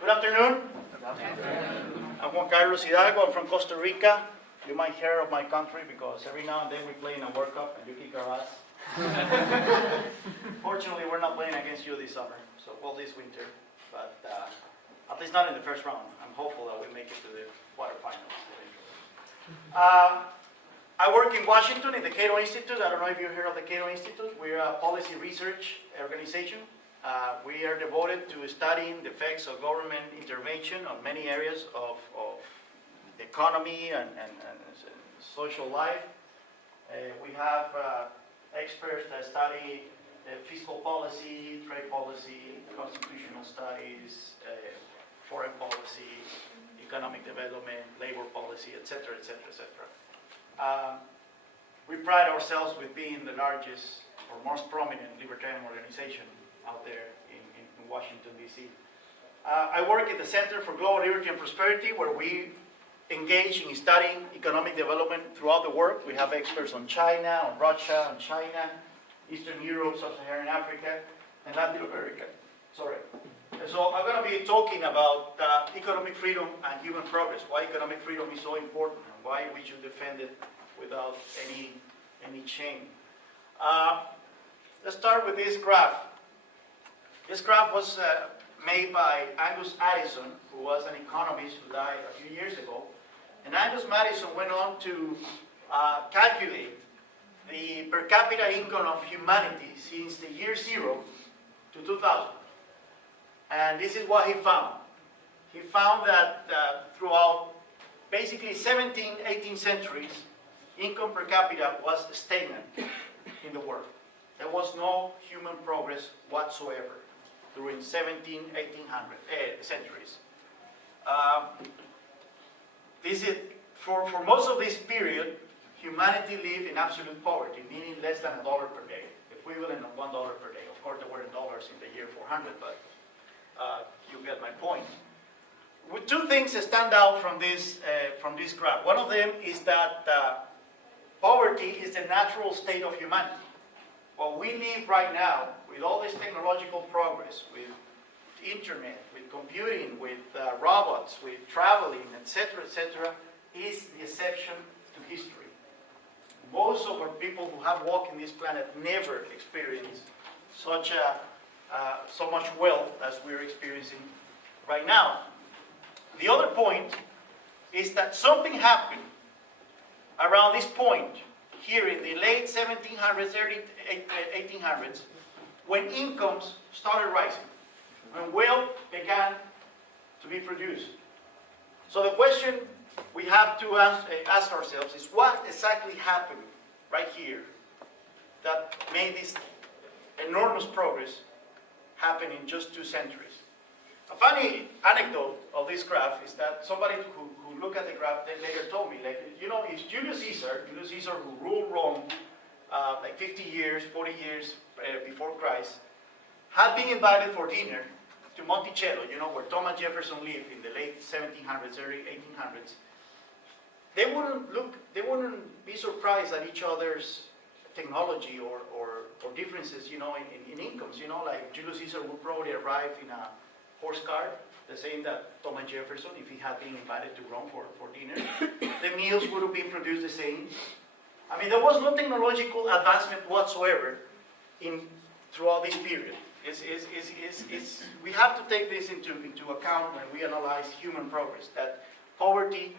Good afternoon. I'm Juan Hidalgo. I'm from Costa Rica. You might hear of my country because every now and then we play in a World Cup and you kick our ass. Fortunately, we're not playing against you this summer, well, this winter, but at least not in the first round. I'm hopeful that we make it to the quarterfinals. I work in Washington in the Cato Institute. I don't know if you heard of the Cato Institute. We're a policy research organization. We are devoted to studying the effects of government intervention on many areas of the economy and social life. We have experts that study fiscal policy, trade policy, constitutional studies, foreign policy, economic development, labor policy, etc., etc., etc. We pride ourselves with being the largest or most prominent libertarian organization out there in Washington, D.C. I work at the Center for Global Liberty and Prosperity, where we engage in studying economic development throughout the world. We have experts on China, on Russia, on China, Eastern Europe, Sub-Saharan Africa, and Latin America. And so I'm going to be talking about economic freedom and human progress, why economic freedom is so important, and why we should defend it without any shame. Let's start with this graph. This graph was made by Angus Addison, who was an economist who died a few years ago. And Angus Madison went on to calculate the per capita income of humanity since the year 0 to 2000. And this is what he found. He found that throughout basically 17th, 18th centuries, income per capita was stagnant in the world. There was no human progress whatsoever during 17th, 1800 centuries. For most of this period, humanity lived in absolute poverty, meaning less than $1 per day, equivalent of $1 per day. Of course, there were dollars in the year 400, but you get my point. With two things that stand out from this graph. One of them is that poverty is the natural state of humanity. What we live right now, with all this technological progress, with internet, with computing, with robots, with traveling, etc., is the exception to history. Most of our people who have walked in this planet never experienced so much wealth as we're experiencing right now. The other point is that something happened around this point here in the late 1700s, early 1800s, when incomes started rising, when wealth began to be produced. So the question we have to ask ourselves is, what exactly happened right here that made this enormous progress happen in just 2 centuries? A funny anecdote of this graph is that somebody who looked at the graph then later told me, if Julius Caesar, who ruled Rome 50 years, 40 years before Christ, had been invited for dinner to Monticello, where Thomas Jefferson lived in the late 1700s, early 1800s, they wouldn't be surprised at each other's technology or differences, in incomes. Like Julius Caesar would probably arrive in a horse cart, the same that Thomas Jefferson, if he had been invited to Rome for dinner. The meals would have been produced the same. I mean, there was no technological advancement whatsoever throughout this period. We have to take this into account when we analyze human progress, that poverty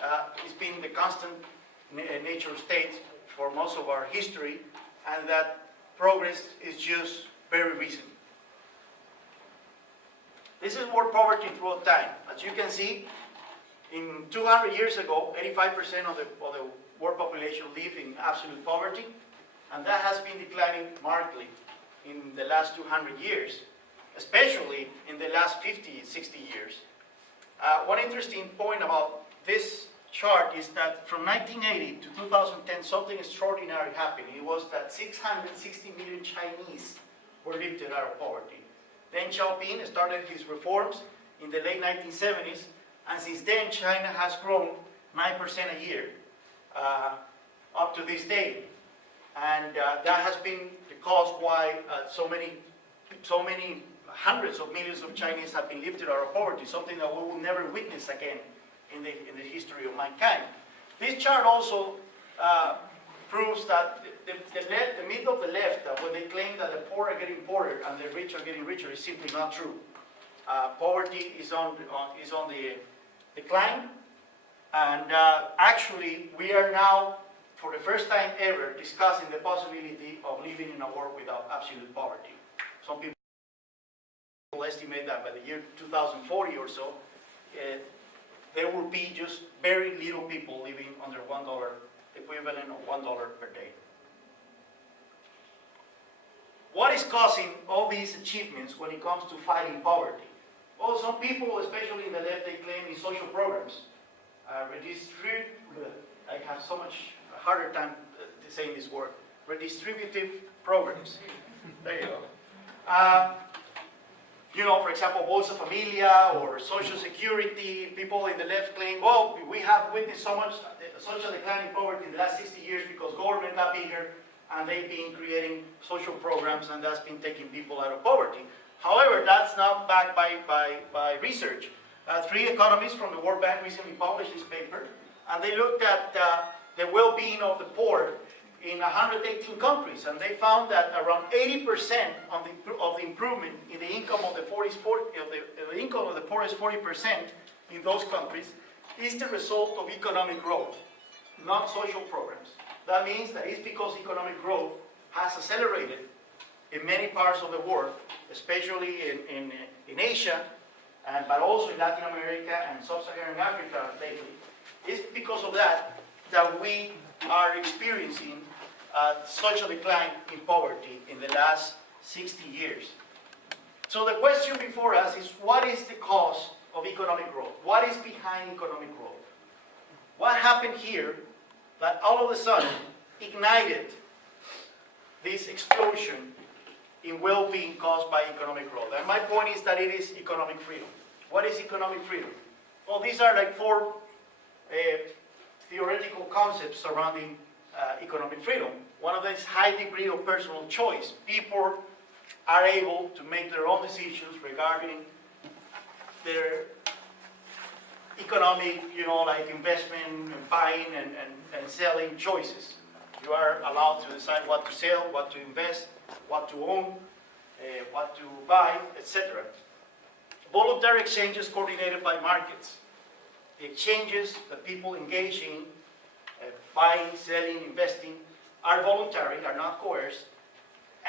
has been the constant nature state for most of our history, and that progress is just very recent. This is more poverty throughout time. As you can see, in 200 years ago, 85% of the world population lived in absolute poverty, and that has been declining markedly in the last 200 years, especially in the last 50, 60 years. One interesting point about this chart is that from 1980 to 2010, something extraordinary happened. It was that 660 million Chinese were lifted out of poverty. Deng Xiaoping started his reforms in the late 1970s, and since then China has grown 9% a year up to this day. And that has been the cause why so many hundreds of millions of Chinese have been lifted out of poverty, something that we will never witness again in the history of mankind. This chart also proves that the myth of the left, that when they claim that the poor are getting poorer and the rich are getting richer, is simply not true. Poverty is on the decline, and actually we are now, for the first time ever, discussing the possibility of living in a world without absolute poverty. Some people estimate that by the year 2040 or so, there will be just very little people living under $1, equivalent of $1 per day. What is causing all these achievements when it comes to fighting poverty? Well, some people, especially in the left, they claim in social programs, I have so much harder time saying this word, redistributive programs. There you go. You know, for example, Bolsa Familia or Social Security. People in the left claim, well, we have witnessed such a decline in poverty in the last 60 years because government got bigger and they've been creating social programs, and that's been taking people out of poverty. However, that's not backed by research. 3 economists from the World Bank recently published this paper, and they looked at the well-being of the poor in 118 countries, and they found that around 80% of the improvement in the income of the poorest 40% in those countries is the result of economic growth, not social programs. That means that it's because economic growth has accelerated in many parts of the world, especially in Asia, but also in Latin America and Sub-Saharan Africa lately. It's because of that we are experiencing such a decline in poverty in the last 60 years. So the question before us is, what is the cause of economic growth? What is behind economic growth? What happened here that all of a sudden ignited this explosion in well-being caused by economic growth? And my point is that it is economic freedom. What is economic freedom? Well, these are like 4 theoretical concepts surrounding economic freedom. One of them is high degree of personal choice. People are able to make their own decisions regarding their economic, like investment and buying and selling choices. You are allowed to decide what to sell, what to invest, what to own, what to buy, etc. Voluntary exchanges coordinated by markets. The exchanges that people engage in, buying, selling, investing, are voluntary, are not coerced,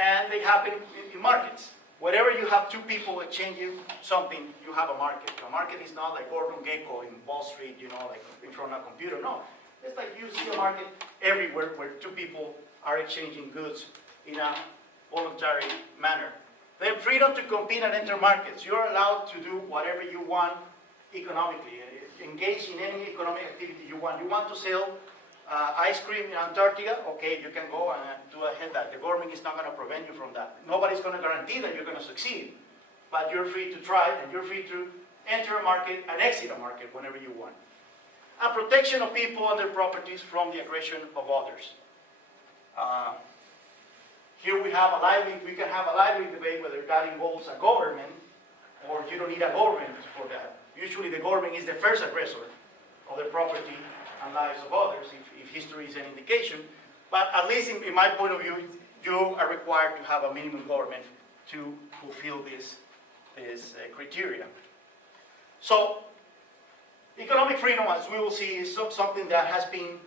and they happen in markets. Wherever you have 2 people exchanging something, you have a market. A market is not like Gordon Gekko in Wall Street, like in front of a computer. No, it's like you see a market everywhere where 2 people are exchanging goods in a voluntary manner. Then freedom to compete and enter markets. You're allowed to do whatever you want economically. Engage in any economic activity you want. You want to sell ice cream in Antarctica? Okay, you can go and do ahead that. The government is not going to prevent you from that. Nobody's going to guarantee that you're going to succeed. But you're free to try, and you're free to enter a market and exit a market whenever you want. And protection of people and their properties from the aggression of others. Here we can have a lively debate whether that involves a government or you don't need a government for that. Usually the government is the first aggressor of the property and lives of others, if history is an indication. But at least in my point of view, you are required to have a minimum government to fulfill this criteria. So, economic freedom, as we will see, is something that has been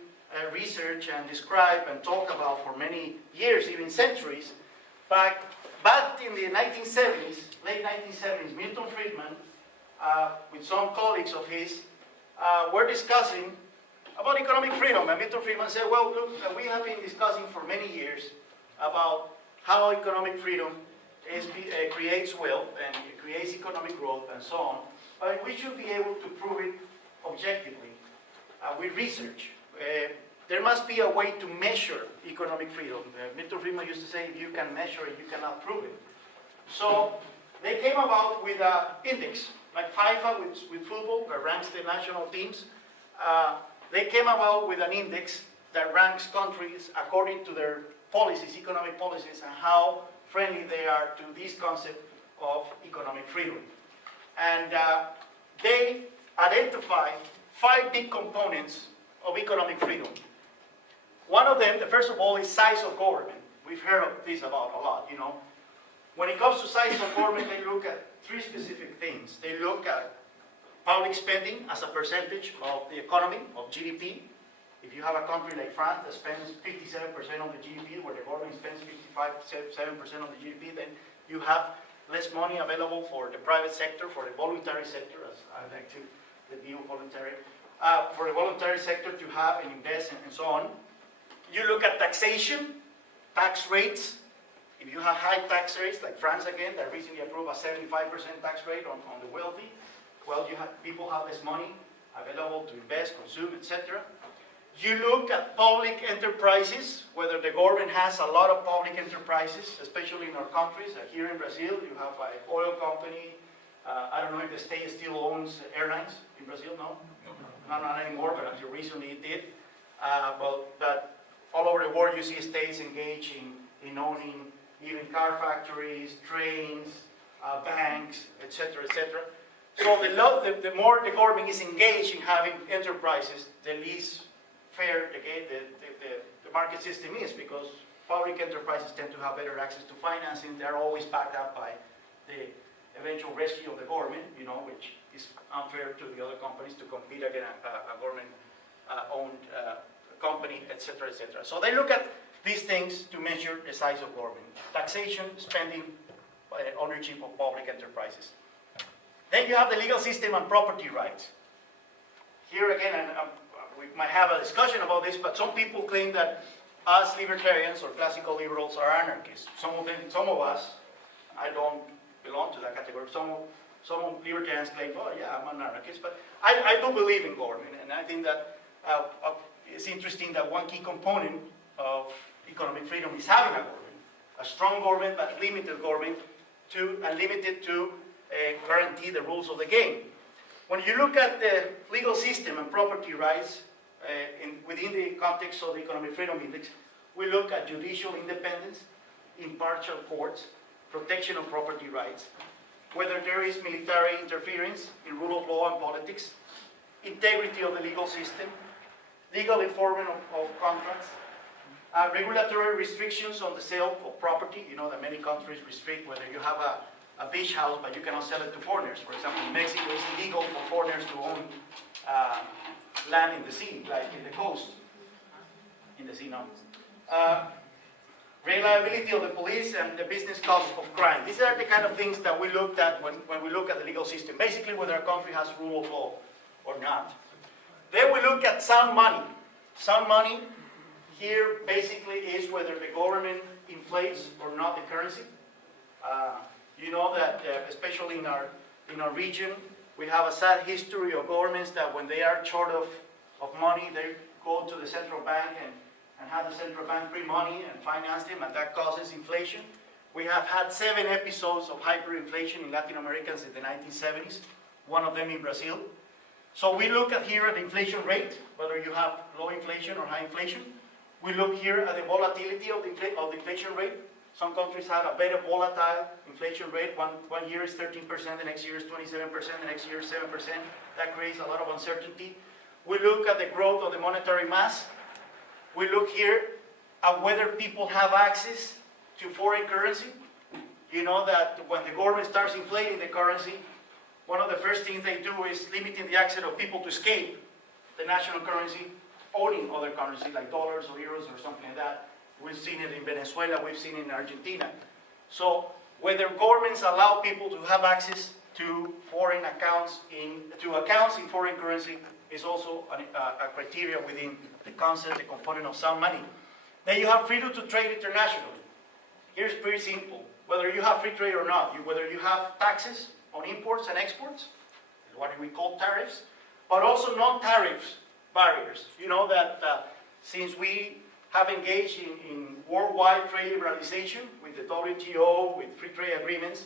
researched and described and talked about for many years, even centuries. But in the 1970s, late 1970s, Milton Friedman, with some colleagues of his, were discussing about economic freedom. And Milton Friedman said, well, look, we have been discussing for many years about how economic freedom creates wealth and it creates economic growth and so on. But we should be able to prove it objectively with research. There must be a way to measure economic freedom. Milton Friedman used to say, if you can measure it, you cannot prove it. So they came about with an index, like FIFA with football, that ranks the national teams. They came about with an index that ranks countries according to their policies, economic policies, and how friendly they are to this concept of economic freedom. And they identify 5 big components of economic freedom. One of them, the first of all, is size of government. We've heard of this about a lot, you know. When it comes to size of government, they look at 3 specific things. They look at public spending as a percentage of the economy, of GDP. If you have a country like France that spends 57% of the GDP, where the government spends 55-7% of the GDP, then you have less money available for the private sector, for the voluntary sector, as I like to view voluntary, for the voluntary sector to have and invest and so on. You look at taxation, tax rates. If you have high tax rates, like France again, that recently approved a 75% tax rate on the wealthy, well, people have less money available to invest, consume, etc. You look at public enterprises, whether the government has a lot of public enterprises, especially in our countries. Here in Brazil, you have an oil company. I don't know if the state still owns airlines in Brazil, no? No, not anymore, but until recently it did. But all over the world, you see states engaging in owning even car factories, trains, banks, etc., etc. So the more the government is engaged in having enterprises, the least fair the market system is, because public enterprises tend to have better access to financing. They're always backed up by the eventual rescue of the government, you know, which is unfair to the other companies to compete against a government-owned company, etc., etc. So they look at these things to measure the size of government: taxation, spending, ownership of public enterprises. Then you have the legal system and property rights. Here again, and we might have a discussion about this, but some people claim that us libertarians or classical liberals are anarchists. Some of us, I don't belong to that category. Some libertarians claim, oh yeah, I'm an anarchist, but I do believe in government, and I think that it's interesting that one key component of economic freedom is having a government, a strong government, but limited government, and limited to guarantee the rules of the game. When you look at the legal system and property rights within the context of the Economic Freedom Index, we look at judicial independence, impartial courts, protection of property rights, whether there is military interference in rule of law and politics, integrity of the legal system, legal enforcement of contracts, regulatory restrictions on the sale of property. You know that many countries restrict whether you have a beach house, but you cannot sell it to foreigners. For example, in Mexico, it's illegal for foreigners to own land in the sea, like in the coast. In the sea, no. Reliability of the police and the business costs of crime. These are the kind of things that we looked at when we look at the legal system. Basically, whether a country has rule of law or not. Then we look at sound money. Sound money here basically is whether the government inflates or not the currency. You know that, especially in our region, we have a sad history of governments that when they are short of money, they go to the central bank and have the central bank print money and finance them, and that causes inflation. We have had 7 episodes of hyperinflation in Latin America since the 1970s, one of them in Brazil. So we look at here at the inflation rate, whether you have low inflation or high inflation. We look here at the volatility of the inflation rate. Some countries have a very volatile inflation rate. One year is 13%, the next year is 27%, the next year is 7%. That creates a lot of uncertainty. We look at the growth of the monetary mass. We look here at whether people have access to foreign currency. You know that when the government starts inflating the currency, one of the first things they do is limiting the access of people to escape the national currency, owning other currency like dollars or euros or something like that. We've seen it in Venezuela, we've seen it in Argentina. So whether governments allow people to have access to foreign accounts, accounts in foreign currency is also a criteria within the concept, the component of sound money. Then you have freedom to trade internationally. Here's pretty simple. Whether you have free trade or not, whether you have taxes on imports and exports, what we call tariffs, but also non-tariff barriers. You know that since we have engaged in worldwide trade liberalization with the WTO, with free trade agreements,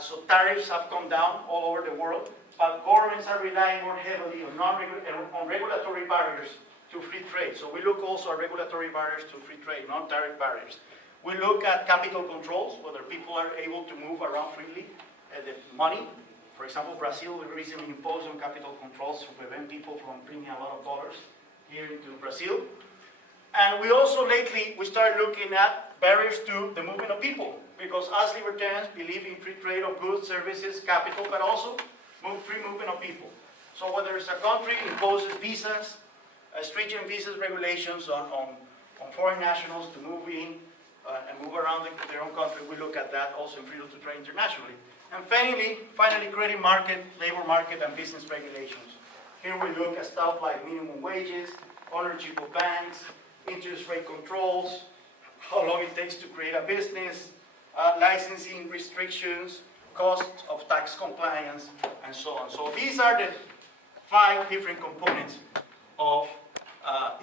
so tariffs have come down all over the world, but governments are relying more heavily on regulatory barriers to free trade. So we look also at regulatory barriers to free trade, non-tariff barriers. We look at capital controls, whether people are able to move around freely, the money. For example, Brazil recently imposed on capital controls to prevent people from bringing a lot of dollars here into Brazil. And we also lately, we started looking at barriers to the movement of people, because as libertarians believe in free trade of goods, services, capital, but also free movement of people. So whether it's a country imposes visas, stringent visas regulations on foreign nationals to move in and move around their own country, we look at that also in freedom to trade internationally. And finally, credit market, labor market, and business regulations. Here we look at stuff like minimum wages, ownership of banks, interest rate controls, how long it takes to create a business, licensing restrictions, costs of tax compliance, and so on. So these are the 5 different components of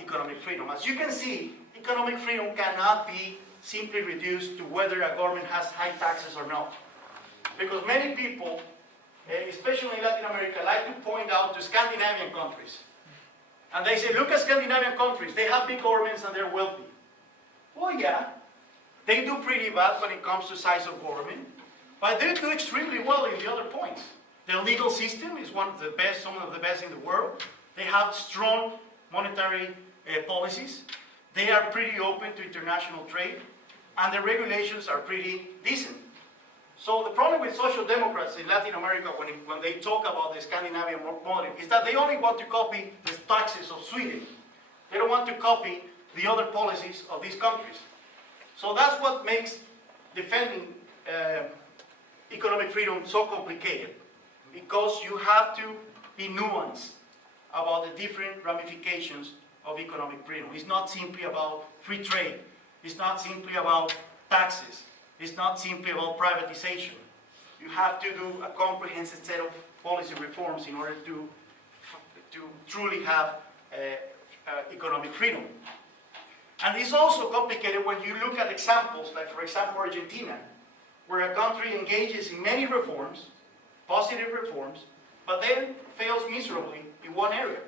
economic freedom. As you can see, economic freedom cannot be simply reduced to whether a government has high taxes or not. Because many people, especially in Latin America, like to point out to Scandinavian countries. And they say, look at Scandinavian countries, they have big governments and they're wealthy. Well, yeah, they do pretty bad when it comes to size of government, but they do extremely well in the other points. Their legal system is one of the best, some of the best in the world. They have strong monetary policies. They are pretty open to international trade, and the regulations are pretty decent. So the problem with social democrats in Latin America when they talk about the Scandinavian model is that they only want to copy the taxes of Sweden. They don't want to copy the other policies of these countries. So that's what makes defending economic freedom so complicated, because you have to be nuanced about the different ramifications of economic freedom. It's not simply about free trade. It's not simply about taxes. It's not simply about privatization. You have to do a comprehensive set of policy reforms in order to truly have economic freedom. And it's also complicated when you look at examples, like for example Argentina, where a country engages in many reforms, positive reforms, but then fails miserably in one area.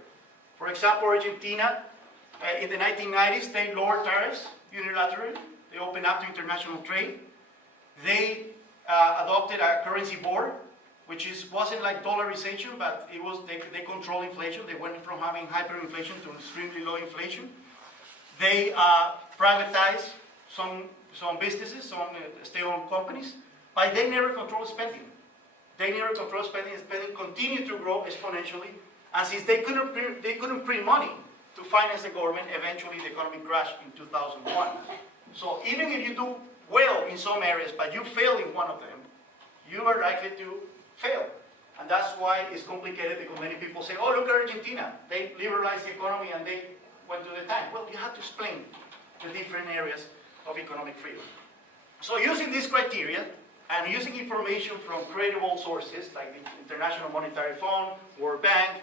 For example, Argentina, in the 1990s, they lowered tariffs unilaterally. They opened up to international trade. They adopted a currency board, which wasn't like dollarization, but it was they control inflation. They went from having hyperinflation to extremely low inflation. They privatized some businesses, some state-owned companies, but they never controlled spending. They never controlled spending. Spending continued to grow exponentially, and since they couldn't print money to finance the government, eventually the economy crashed in 2001. So even if you do well in some areas, but you fail in one of them, you are likely to fail. And that's why it's complicated, because many people say, oh, look at Argentina. They liberalized the economy and they went to the tank. Well, you have to explain the different areas of economic freedom. So using this criteria, and using information from credible sources, like the International Monetary Fund, World Bank,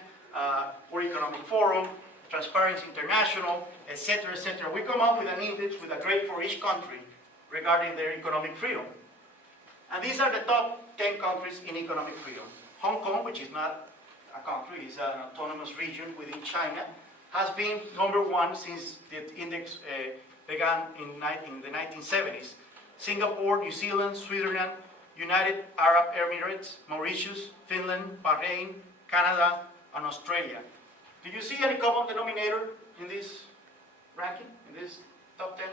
World Economic Forum, Transparency International, etc., etc., we come up with an index with a grade for each country regarding their economic freedom. And these are the top 10 countries in economic freedom. Hong Kong, which is not a country, it's an autonomous region within China, has been #1 since the index began in the 1970s. Singapore, New Zealand, Switzerland, United Arab Emirates, Mauritius, Finland, Bahrain, Canada, and Australia. Did you see any common denominator in this ranking, in this top 10?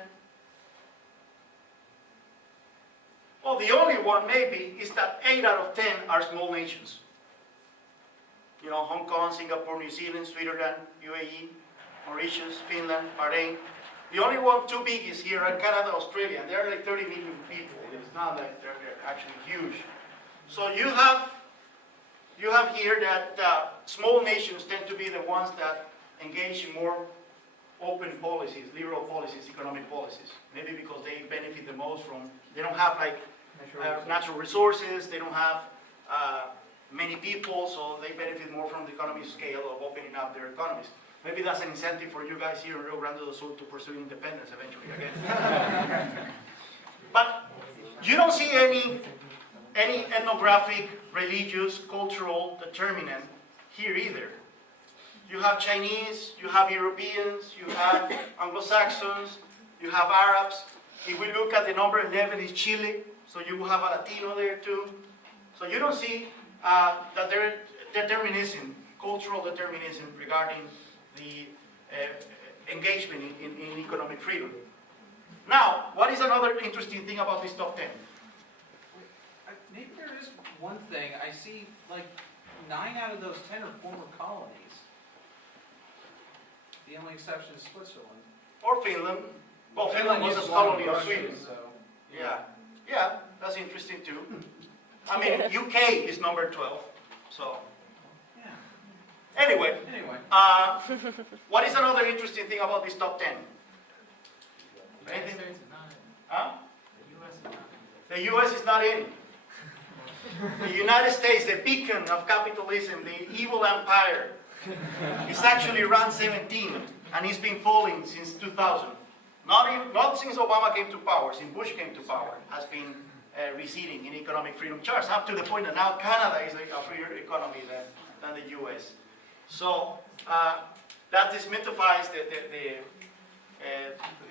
Well, the only one maybe is that 8 out of 10 are small nations. You know, Hong Kong, Singapore, New Zealand, Switzerland, UAE, Mauritius, Finland, Bahrain. The only one too big is here are Canada, Australia, and they're like 30 million people. It's not like they're actually huge. So you have here that small nations tend to be the ones that engage in more open policies, liberal policies, economic policies. Maybe because they benefit the most from, they don't have like natural resources, they don't have many people, so they benefit more from the economy scale of opening up their economies. Maybe that's an incentive for you guys here in Rio Grande do Sul to pursue independence eventually again. But you don't see any ethnographic, religious, cultural determinant here either. You have Chinese, you have Europeans, you have Anglo-Saxons, you have Arabs, If we look at the number 11 is Chile, so you will have a Latino there too. So you don't see that there determinism, cultural determinism regarding the engagement in economic freedom. Now, what is another interesting thing about this top 10? Maybe there is one thing. I see like 9 out of those 10 are former colonies. The only exception is Switzerland. Or Finland. Well, Finland was a colony of Sweden. So, Yeah, that's interesting too. I mean, UK is number 12, so. yeah. Anyway, what is another interesting thing about this top 10? Anything? Huh? The US is not in. The United States, the beacon of capitalism, the evil empire, is actually around 17, and it's been falling since 2000. Not since Obama came to power, since Bush came to power, has been receding in economic freedom charts, up to the point that now Canada is a freer economy than the US. So that dismythifies the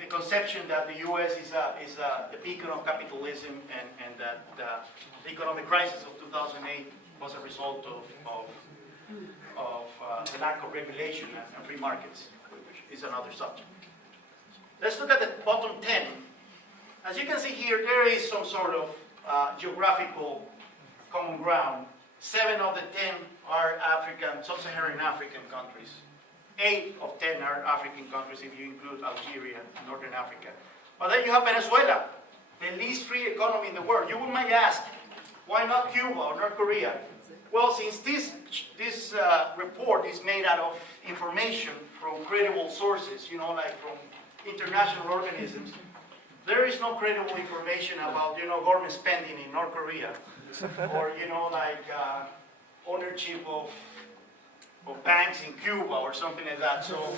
conception that the US is the beacon of capitalism, and that the economic crisis of 2008 was a result of the lack of regulation and free markets, which is another subject. Let's look at the bottom 10. As you can see here, there is some sort of geographical common ground. 7 of the 10 are African, sub-Saharan African countries. 8 of 10 are African countries if you include Algeria and Northern Africa. But then you have Venezuela, the least free economy in the world. You might ask, why not Cuba or North Korea? Well, since this report is made out of information from credible sources, like from international organisms, there is no credible information about, government spending in North Korea, or, ownership of banks in Cuba or something like that. So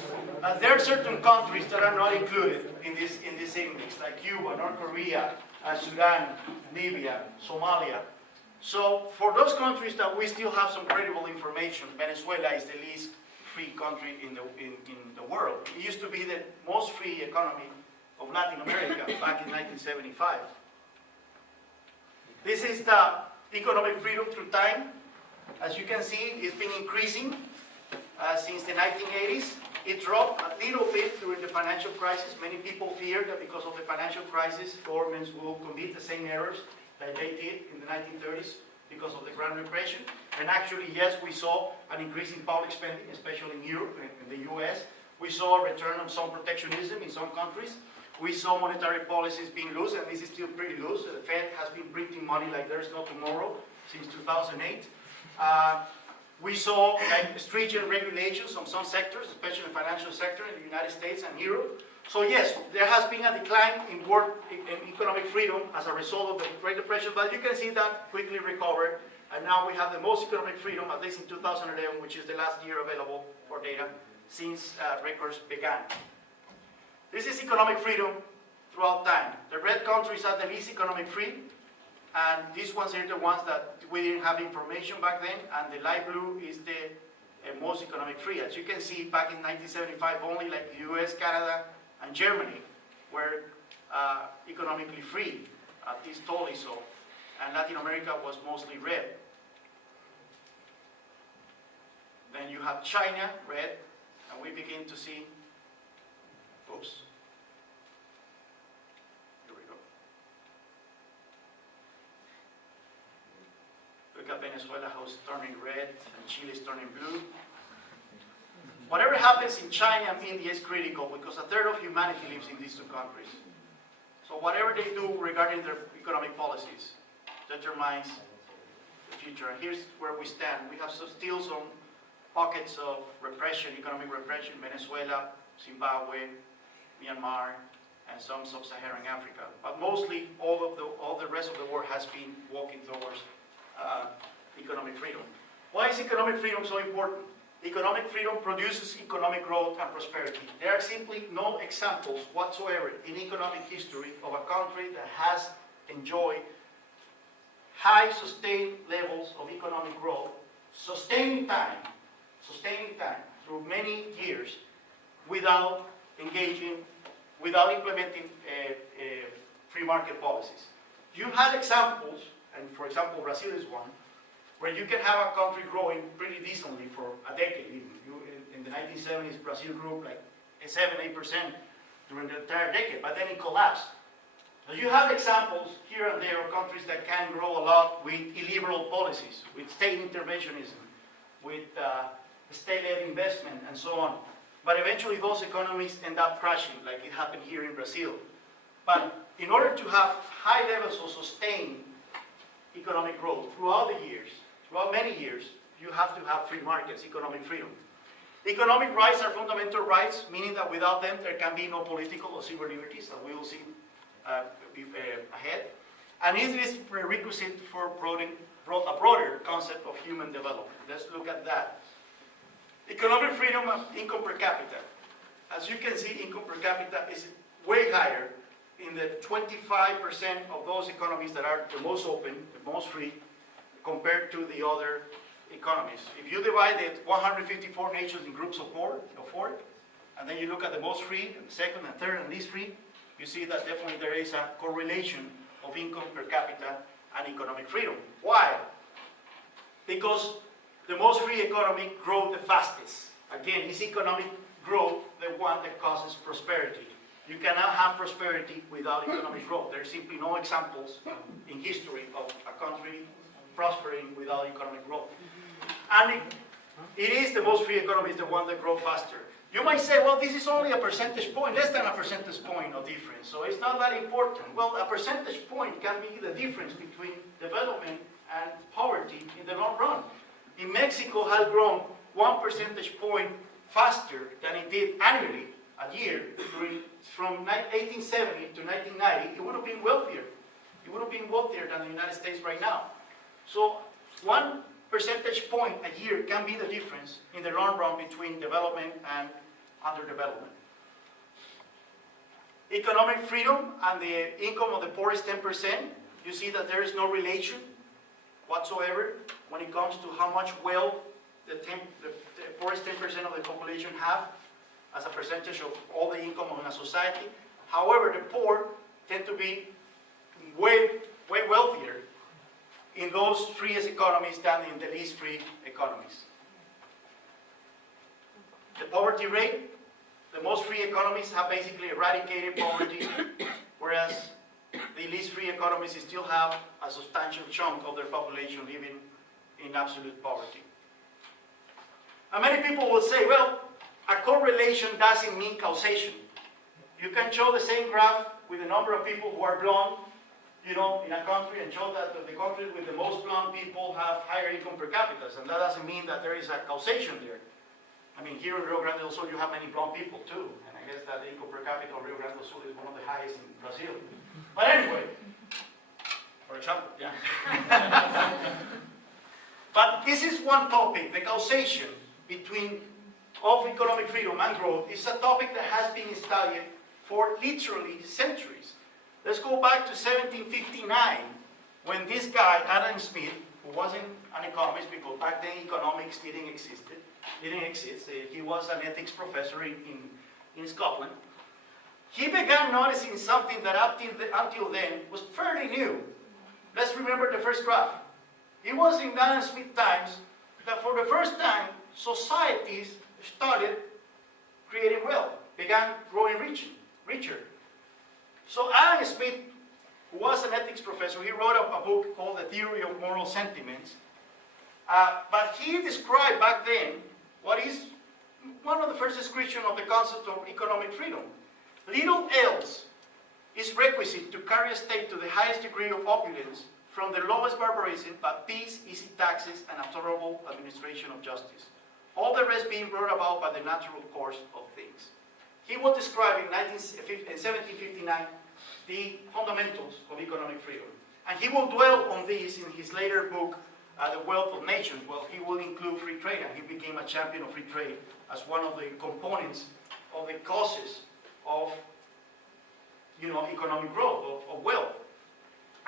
there are certain countries that are not included in this index, like Cuba, North Korea, Sudan, Libya, Somalia. So for those countries that we still have some credible information, Venezuela is the least free country in the world. It used to be the most free economy of Latin America back in 1975. This is the economic freedom through time. As you can see, it's been increasing since the 1980s. It dropped a little bit during the financial crisis. Many people feared that because of the financial crisis, governments will commit the same errors that they did in the 1930s because of the Grand Repression. And actually, yes, we saw an increase in public spending, especially in Europe and in the US. We saw a return of some protectionism in some countries. We saw monetary policies being loose, and this is still pretty loose. The Fed has been printing money like there is no tomorrow since 2008. We saw stringent regulations on some sectors, especially the financial sector in the United States and Europe. So yes, there has been a decline in economic freedom as a result of the Great Depression, but you can see that quickly recovered, and now we have the most economic freedom, at least in 2011, which is the last year available for data, since records began. This is economic freedom throughout time. The red countries are the least economic free, and these ones are the ones that we didn't have information back then, and the light blue is the most economic free. As you can see, back in 1975, only like the US, Canada, and Germany were economically free, at least totally so, and Latin America was mostly red. Then you have China, red, and we begin to see, oops, here we go. Look at Venezuela, how it's turning red, and Chile is turning blue. Whatever happens in China and India is critical because a third of humanity lives in these two countries. So whatever they do regarding their economic policies determines the future. And here's where we stand. We have still some pockets of repression, economic repression, Venezuela, Zimbabwe, Myanmar, and some sub-Saharan Africa. But mostly all the rest of the world has been walking towards economic freedom. Why is economic freedom so important? Economic freedom produces economic growth and prosperity. There are simply no examples whatsoever in economic history of a country that has enjoyed high sustained levels of economic growth, sustaining time through many years without implementing free market policies. You had examples, and for example, Brazil is one, where you can have a country growing pretty decently for a decade even. In the 1970s, Brazil grew like 7-8% during the entire decade, but then it collapsed. So you have examples here and there of countries that can grow a lot with illiberal policies, with state interventionism, with state-led investment, and so on. But eventually those economies end up crashing, like it happened here in Brazil. But in order to have high levels of sustained economic growth throughout the years, throughout many years, you have to have free markets, economic freedom. Economic rights are fundamental rights, meaning that without them there can be no political or civil liberties, as we will see ahead. And it is a prerequisite for a broader concept of human development. Let's look at that. Economic freedom and income per capita. As you can see, income per capita is way higher in the 25% of those economies that are the most open, the most free, compared to the other economies. If you divide the 154 nations in groups of four, and then you look at the most free, and second and third and least free, you see that definitely there is a correlation of income per capita and economic freedom. Why? Because the most free economy grows the fastest. Again, is economic growth the one that causes prosperity? You cannot have prosperity without economic growth. There are simply no examples in history of a country prospering without economic growth. And it is the most free economy is the one that grows faster. You might say, well, this is only a percentage point, less than a percentage point of difference, so it's not that important. Well, a percentage point can be the difference between development and poverty in the long run. In Mexico has grown 1 percentage point faster than it did annually, a year, from 1870 to 1990, it would have been wealthier. It would have been wealthier than the United States right now. So 1 percentage point a year can be the difference in the long run between development and underdevelopment. Economic freedom and the income of the poorest 10%, you see that there is no relation whatsoever when it comes to how much wealth the poorest 10% of the population have as a percentage of all the income of a society. However, the poor tend to be way wealthier in those freest economies than in the least free economies. The poverty rate, the most free economies have basically eradicated poverty, whereas the least free economies still have a substantial chunk of their population living in absolute poverty. And many people will say, well, a correlation doesn't mean causation. You can show the same graph with the number of people who are blonde, in a country, and show that the countries with the most blonde people have higher income per capita, and that doesn't mean that there is a causation there. I mean, here in Rio Grande do Sul, you have many blonde people too, and I guess that the income per capita of Rio Grande do Sul is one of the highest in Brazil. But anyway, for example, yeah. But this is one topic, the causation of economic freedom and growth is a topic that has been studied for literally centuries. Let's go back to 1759, when this guy, Adam Smith, who wasn't an economist, because back then economics didn't exist. He was an ethics professor in Scotland. He began noticing something that until then was fairly new. Let's remember the first graph. It was in Adam Smith times that for the first time, societies started creating wealth, began growing richer. So Adam Smith, who was an ethics professor, he wrote a book called The Theory of Moral Sentiments. But he described back then what is one of the first descriptions of the concept of economic freedom. Little else is requisite to carry a state to the highest degree of opulence, from the lowest barbarism, but peace, easy taxes, and a tolerable administration of justice. All the rest being brought about by the natural course of things. He was describing in 1759 the fundamentals of economic freedom. And he will dwell on this in his later book, The Wealth of Nations. Well, he will include free trade, and he became a champion of free trade as one of the components of the causes of economic growth, of wealth.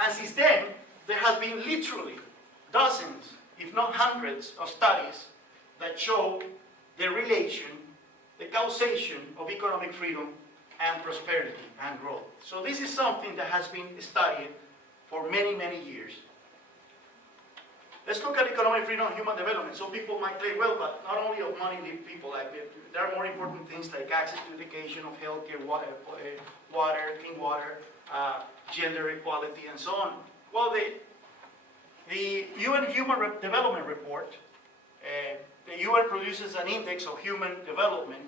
And since then, there has been literally dozens, if not hundreds, of studies that show the relation, the causation of economic freedom and prosperity and growth. So this is something that has been studied for many, many years. Let's look at economic freedom and human development. So people might say, well, but not only of money live people, like there are more important things like access to education, of healthcare, water, clean water, gender equality, and so on. Well, the UN Human Development Report, the UN produces an index of human development,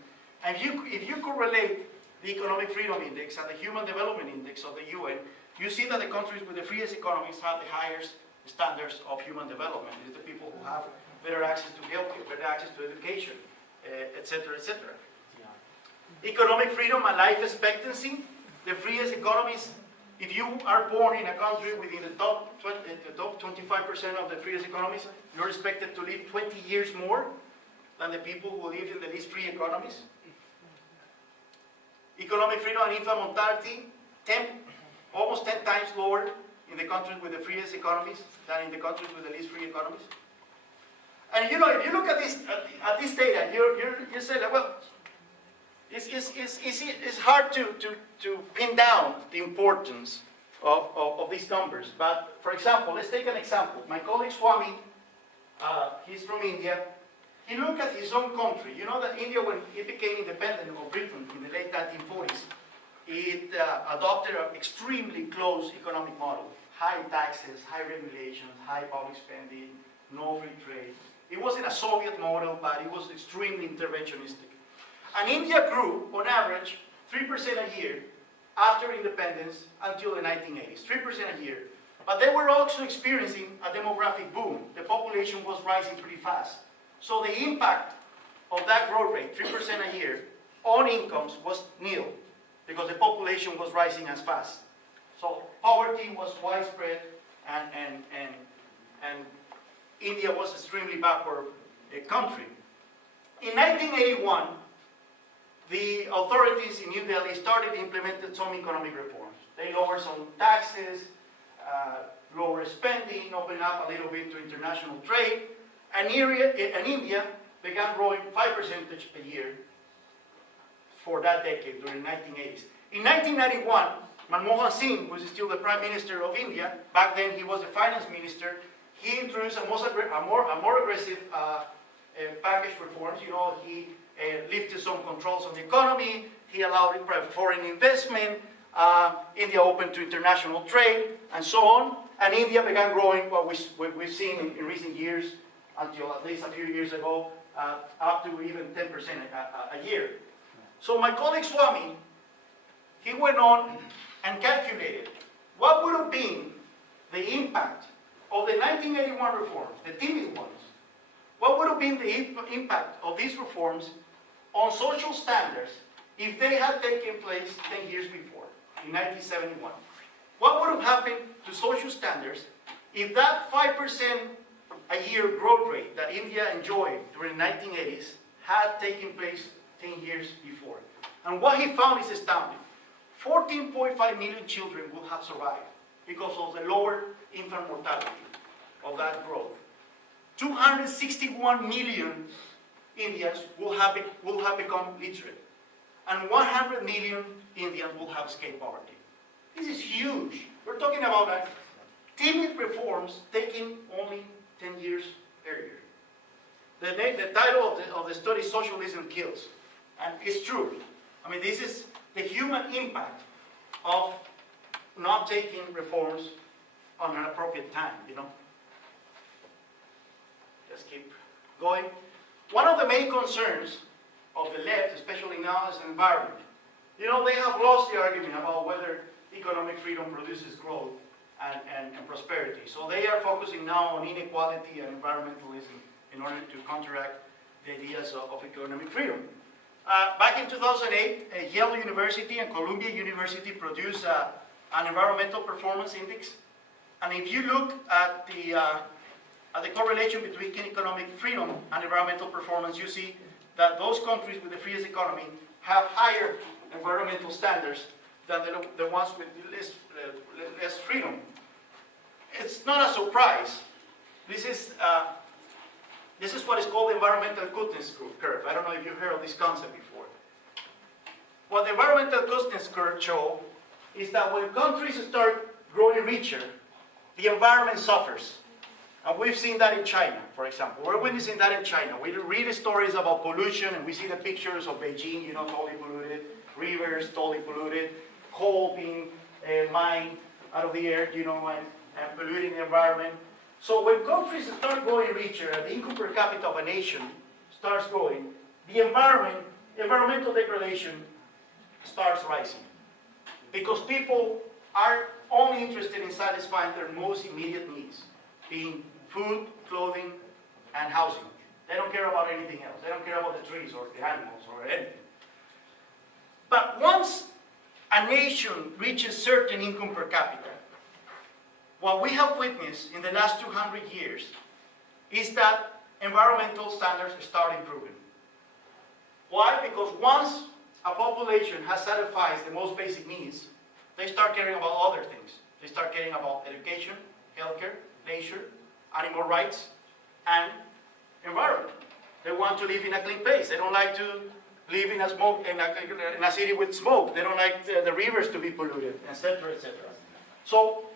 and if you correlate the Economic Freedom Index and the Human Development Index of the UN, you see that the countries with the freest economies have the highest standards of human development. It's the people who have better access to healthcare, better access to education, etc., etc. Economic freedom and life expectancy, the freest economies. If you are born in a country within the top 25% of the freest economies, you're expected to live 20 years more than the people who live in the least free economies. Economic freedom and infant mortality, almost 10 times lower in the countries with the freest economies than in the countries with the least free economies. And you know, if you look at this data, you say that, well, it's hard to pin down the importance of these numbers. But for example, let's take an example. My colleague Swami, he's from India. He looked at his own country. You know that India, when it became independent of Britain in the late 1940s, it adopted an extremely closed economic model. High taxes, high regulations, high public spending, no free trade. It wasn't a Soviet model, but it was extremely interventionistic. And India grew, on average, 3% a year after independence until the 1980s, 3% a year. But they were also experiencing a demographic boom. The population was rising pretty fast. So the impact of that growth rate, 3% a year, on incomes was nil, because the population was rising as fast. So poverty was widespread, and India was extremely backward country. In 1981, the authorities in New Delhi started implementing some economic reforms. They lowered some taxes, lowered spending, opened up a little bit to international trade, and India began growing 5% a year for that decade, during the 1980s. In 1991, Manmohan Singh was still the Prime Minister of India. Back then, he was the Finance Minister. He introduced a more aggressive package reforms. You know, he lifted some controls on the economy. He allowed foreign investment. India opened to international trade, and so on. And India began growing what we've seen in recent years, until at least a few years ago, up to even 10% a year. So my colleague Swami, he went on and calculated what would have been the impact of the 1981 reforms, the timid ones. What would have been the impact of these reforms on social standards if they had taken place 10 years before, in 1971? What would have happened to social standards if that 5% a year growth rate that India enjoyed during the 1980s had taken place 10 years before? And what he found is astounding. 14.5 million children will have survived because of the lower infant mortality of that growth. 261 million Indians will have become literate. And 100 million Indians will have escaped poverty. This is huge. We're talking about timid reforms taking only 10 years earlier. The title of the study is Socialism Kills. And it's true. I mean, this is the human impact of not taking reforms on an appropriate time, you know. Let's keep going. One of the main concerns of the left, especially now, is the environment. You know, they have lost the argument about whether economic freedom produces growth and prosperity. So they are focusing now on inequality and environmentalism in order to counteract the ideas of economic freedom. Back in 2008, Yale University and Columbia University produced an environmental performance index. And if you look at the correlation between economic freedom and environmental performance, you see that those countries with the freest economy have higher environmental standards than the ones with less freedom. It's not a surprise. This is what is called the environmental goodness curve. I don't know if you've heard of this concept before. what the environmental consciousness curve show is that when countries start growing richer, the environment suffers. And we've seen that in China, for example. We're witnessing that in China. We read stories about pollution, and we see the pictures of Beijing, you know, totally polluted, rivers totally polluted, coal being mined out of the air, you know, and polluting the environment. So when countries start growing richer and the income per capita of a nation starts growing, the environmental degradation starts rising. Because people are only interested in satisfying their most immediate needs, being food, clothing, and housing. They don't care about anything else. They don't care about the trees or the animals or anything. But once a nation reaches certain income per capita, what we have witnessed in the last 200 years is that environmental standards start improving. Why? Because once a population has satisfied the most basic needs, they start caring about other things. They start caring about education, healthcare, nature, animal rights, and environment. They want to live in a clean place. They don't like to live in a city with smoke. They don't like the rivers to be polluted, etc., etc. So,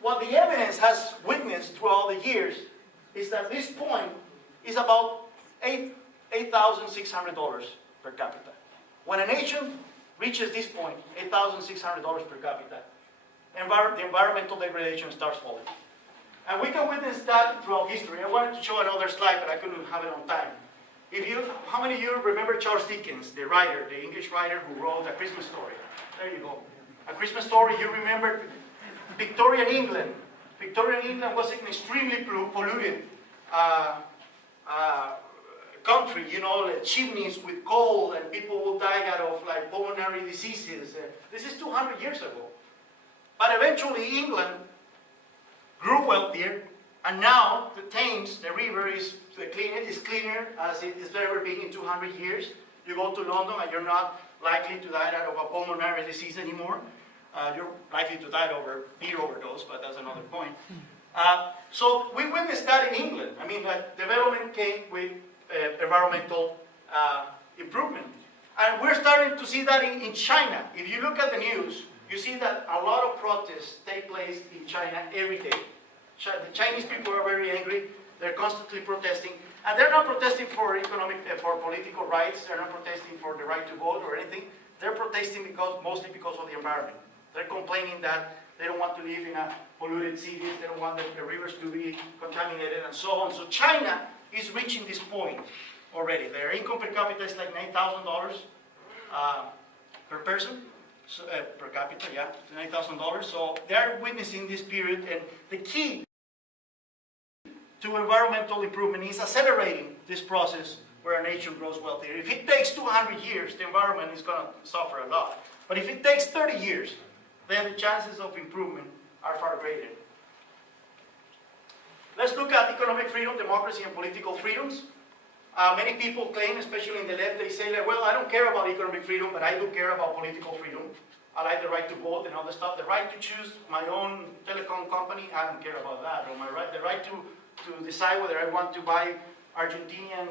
what the evidence has witnessed throughout the years is that this point is about $8,600 per capita. When a nation reaches this point, $8,600 per capita, the environmental degradation starts falling. And we can witness that throughout history. I wanted to show another slide, but I couldn't have it on time. How many of you remember Charles Dickens, the writer, the English writer who wrote A Christmas Story? There you go. A Christmas Story, you remember Victorian England. Victorian England was an extremely polluted country, you know, chimneys with coal, and people will die out of like pulmonary diseases. This is 200 years ago. But eventually England grew wealthier, and now the Thames, the river, is cleaner as it has ever been in 200 years. You go to London and you're not likely to die out of a pulmonary disease anymore. You're likely to die over beer overdose, but that's another point. So we witnessed that in England. I mean, development came with environmental improvement. And we're starting to see that in China. If you look at the news, you see that a lot of protests take place in China every day. The Chinese people are very angry. They're constantly protesting. And they're not protesting for for political rights. They're not protesting for the right to vote or anything. They're protesting mostly because of the environment. They're complaining that they don't want to live in a polluted city. They don't want the rivers to be contaminated and so on. So China is reaching this point already. Their income per capita is like $9,000 per person. So, per capita, yeah, $9,000. So they're witnessing this period, and the key to environmental improvement is accelerating this process where a nation grows wealthier. If it takes 200 years, the environment is going to suffer a lot. But if it takes 30 years, then the chances of improvement are far greater. Let's look at economic freedom, democracy, and political freedoms. Many people claim, especially in the left, they say, like, well, I don't care about economic freedom, but I do care about political freedom. I like the right to vote and all that stuff. The right to choose my own telecom company, I don't care about that. Or the right to decide whether I want to buy Argentinian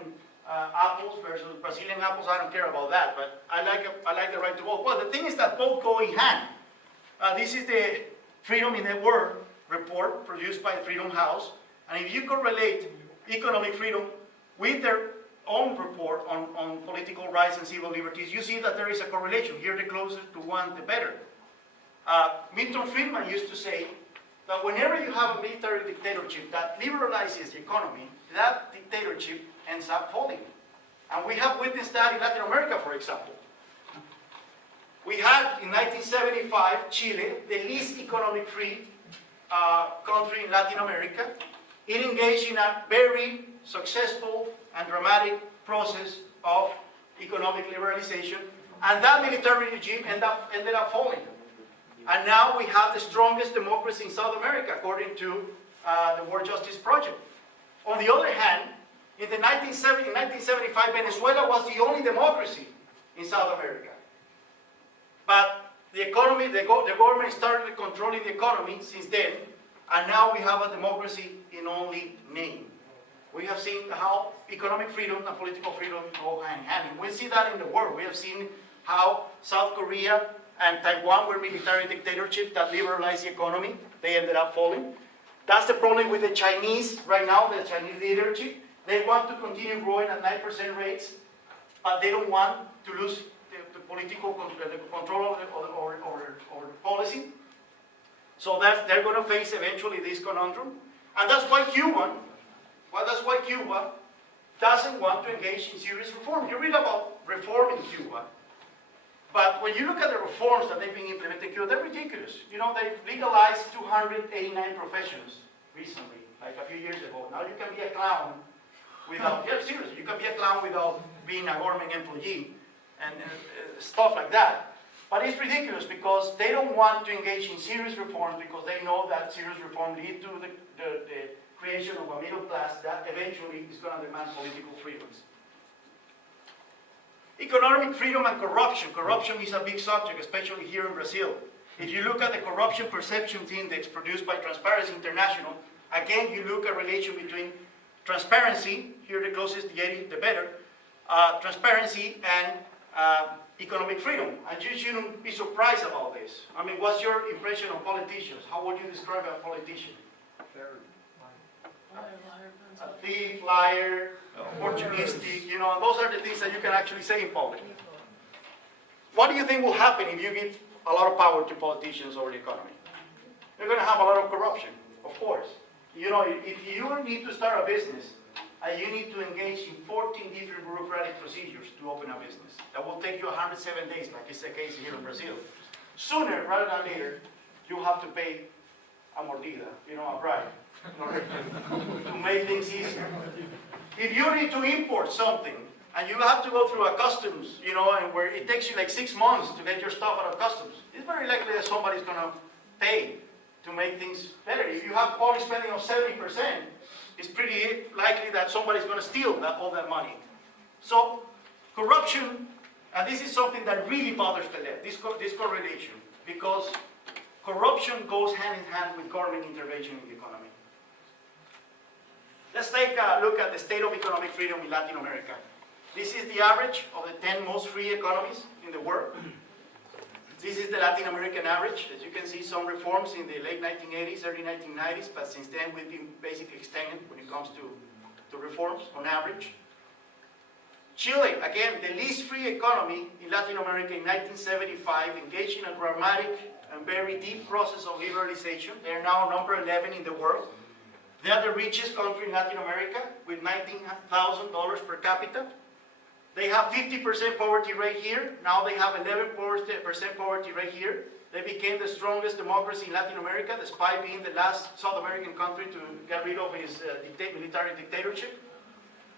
apples versus Brazilian apples, I don't care about that. But I like the right to vote. Well, the thing is that both go in hand. This is the Freedom in the World report produced by Freedom House. And if you correlate economic freedom with their own report on political rights and civil liberties, you see that there is a correlation. Here, the closer to one, the better. Milton Friedman used to say that whenever you have a military dictatorship that liberalizes the economy, that dictatorship ends up falling. And we have witnessed that in Latin America, for example. We had, in 1975, Chile, the least economic free country in Latin America. It engaged in a very successful and dramatic process of economic liberalization, and that military regime ended up falling. And now we have the strongest democracy in South America, according to the World Justice Project. On the other hand, in 1975, Venezuela was the only democracy in South America. But the economy, the government started controlling the economy since then, and now we have a democracy in only name. We have seen how economic freedom and political freedom go hand in hand. And we see that in the world. We have seen how South Korea and Taiwan were military dictatorships that liberalized the economy. They ended up falling. That's the problem with the Chinese right now, the Chinese leadership. They want to continue growing at 9% rates, but they don't want to lose the political control or policy. So they're going to face eventually this conundrum. And that's why Cuba doesn't want to engage in serious reform. You read about reform in Cuba, but when you look at the reforms that they've been implementing in Cuba, they're ridiculous. You know, they legalized 289 professions recently, like a few years ago. Now you can be a clown without, yeah, seriously, you can be a clown without being a government employee and stuff like that. But it's ridiculous because they don't want to engage in serious reforms because they know that serious reform leads to the creation of a middle class that eventually is going to demand political freedoms. Economic freedom and corruption. Corruption is a big subject, especially here in Brazil. If you look at the Corruption Perceptions Index produced by Transparency International, again, you look at relation between transparency, here the closest the better, transparency and economic freedom. And you shouldn't be surprised about this. I mean, what's your impression of politicians? How would you describe a politician? A thief, liar, opportunistic, you know, those are the things that you can actually say in public. What do you think will happen if you give a lot of power to politicians over the economy? You're going to have a lot of corruption, of course. You know, if you need to start a business, and you need to engage in 14 different bureaucratic procedures to open a business, that will take you 107 days, like is the case here in Brazil. Sooner rather than later, you have to pay a mordida, you know, a bribe, in order to make things easier. If you need to import something, and you have to go through a customs, you know, and where it takes you like 6 months to get your stuff out of customs, it's very likely that somebody's going to pay to make things better. If you have public spending of 70%, it's pretty likely that somebody's going to steal all that money. So corruption, and this is something that really bothers the left, this correlation, because corruption goes hand in hand with government intervention in the economy. Let's take a look at the state of economic freedom in Latin America. This is the average of the 10 most free economies in the world. This is the Latin American average. As you can see, some reforms in the late 1980s, early 1990s, but since then we've been basically stagnant when it comes to reforms on average. Chile, again, the least free economy in Latin America in 1975, engaged in a dramatic and very deep process of liberalization. They are now number 11 in the world. They are the richest country in Latin America with $19,000 per capita. They have 50% poverty rate here. Now they have 11% poverty rate here. They became the strongest democracy in Latin America, despite being the last South American country to get rid of his military dictatorship.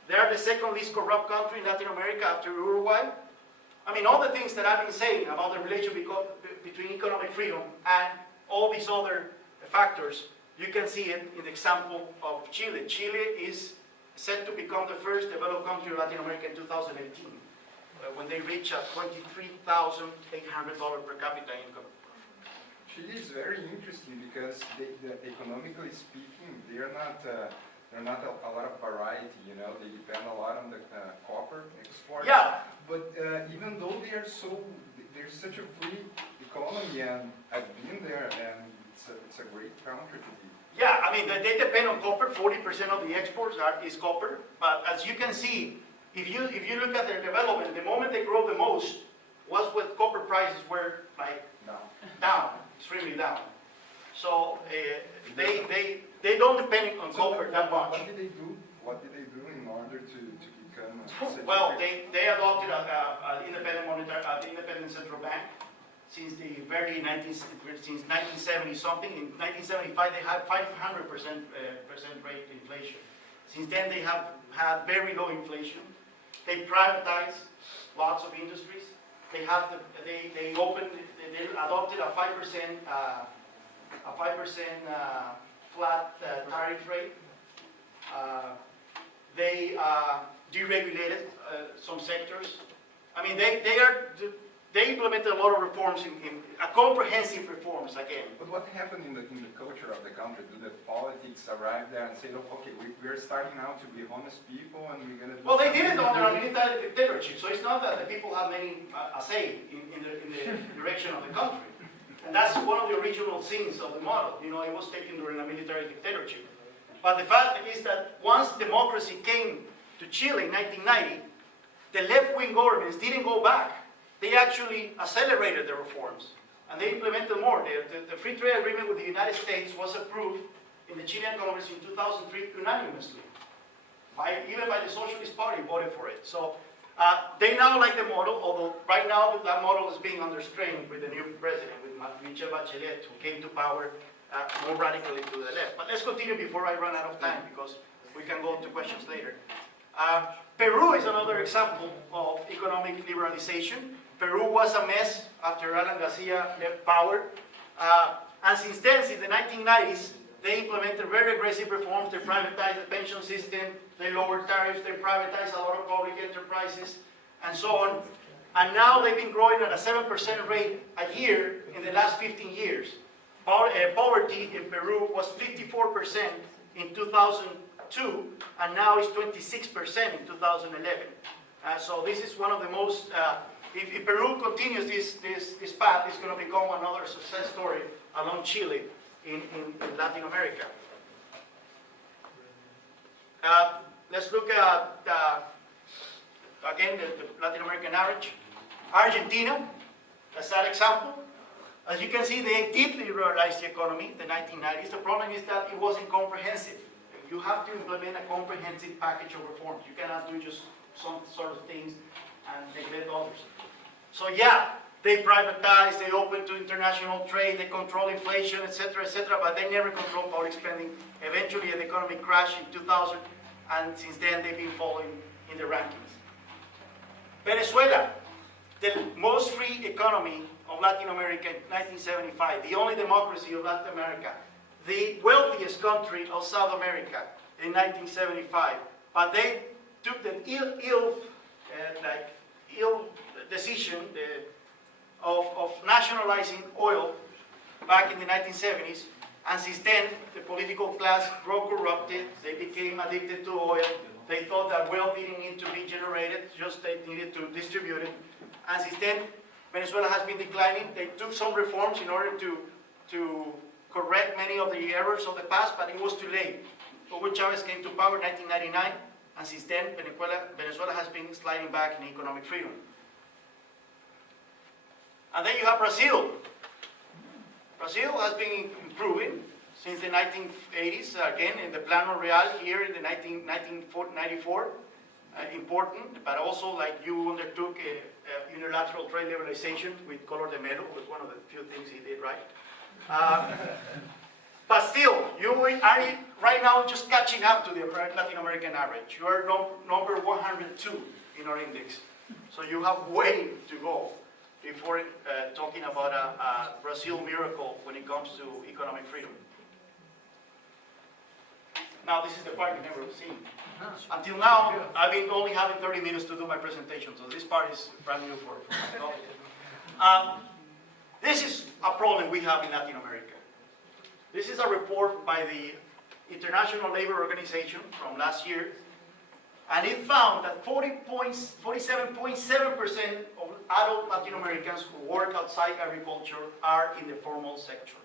They are the second least corrupt country in Latin America after Uruguay. I mean, all the things that I've been saying about the relation between economic freedom and all these other factors, you can see it in the example of Chile. Chile is set to become the first developed country in Latin America in 2018, when they reach a $23,800 per capita income. Chile is very interesting because economically speaking, they're not a lot of variety. You know, they depend a lot on the copper export. Yeah. But even though they're such a free economy, and I've been there, and it's a great country to be. Yeah, I mean, they depend on copper. 40% of the exports is copper. But as you can see, if you look at their development, the moment they grow the most was when copper prices were like down, extremely down. So they don't depend on copper that much. What did they do? What did they do in order to become? Well, they adopted an independent central bank. Since the since 1970 something. In 1975 they had 500% rate inflation. Since then they have had very low inflation. They privatized lots of industries. They adopted a 5% flat tariff rate. They deregulated some sectors. I mean, they implemented a lot of reforms, comprehensive reforms again. But what happened in the culture of the country? Do the politics arrive there and say, "Look, okay, we're starting now to be honest people, and we're going to"? Well, they did it under military dictatorship, so it's not that the people have any say in the direction of the country. And that's one of the original sins of the model. You know, it was taken during a military dictatorship. But the fact is that once democracy came to Chile in 1990, the left-wing governments didn't go back. They actually accelerated the reforms. And they implemented more. The free trade agreement with the United States was approved in the Chilean Congress in 2003 unanimously. Even by the Socialist Party voted for it. So they now like the model, although right now that model is being under strain with the new president, with Michelle Bachelet, who came to power more radically to the left. But let's continue before I run out of time, because we can go to questions later. Peru is another example of economic liberalization. Peru was a mess after Alan Garcia left power. And since then, since the 1990s, they implemented very aggressive reforms. They privatized the pension system, they lowered tariffs, they privatized a lot of public enterprises, and so on. And now they've been growing at a 7% rate a year in the last 15 years. Poverty in Peru was 54% in 2002, and now it's 26% in 2011. So this is one of the most, if Peru continues this path, it's going to become another success story along Chile in Latin America. Let's look at, again, the Latin American average. Argentina, a sad example. As you can see, they did liberalize the economy in the 1990s. The problem is that it wasn't comprehensive. You have to implement a comprehensive package of reforms. You cannot do just some sort of things and neglect others. So yeah, they privatized, they opened to international trade, they control inflation, etc., but they never control public spending. Eventually, an economic crash in 2000, and since then, they've been falling in the rankings. Venezuela, the most free economy of Latin America in 1975, the only democracy of Latin America, the wealthiest country of South America in 1975, but they took the ill decision of nationalizing oil back in the 1970s, and since then the political class grew corrupted, they became addicted to oil, they thought that wealth didn't need to be generated, just they needed to distribute it, and since then Venezuela has been declining. They took some reforms in order to correct many of the errors of the past, but it was too late. Hugo Chavez came to power in 1999, and since then Venezuela has been sliding back in economic freedom. And then you have Brazil. Brazil has been improving since the 1980s, again in the Plano Real here in the 1994. Important, but also like you undertook a unilateral trade liberalization with Collor de Mello, was one of the few things he did right. But still, you are right now just catching up to the Latin American average. You are number 102 in our index. So you have way to go before talking about a Brazil miracle when it comes to economic freedom. Now this is the part you've never seen. Until now, I've been only having 30 minutes to do my presentation, so this part is brand new for myself. This is a problem we have in Latin America. This is a report by the International Labour Organization from last year, and it found that 47.7% of adult Latin Americans who work outside agriculture are in the formal sector.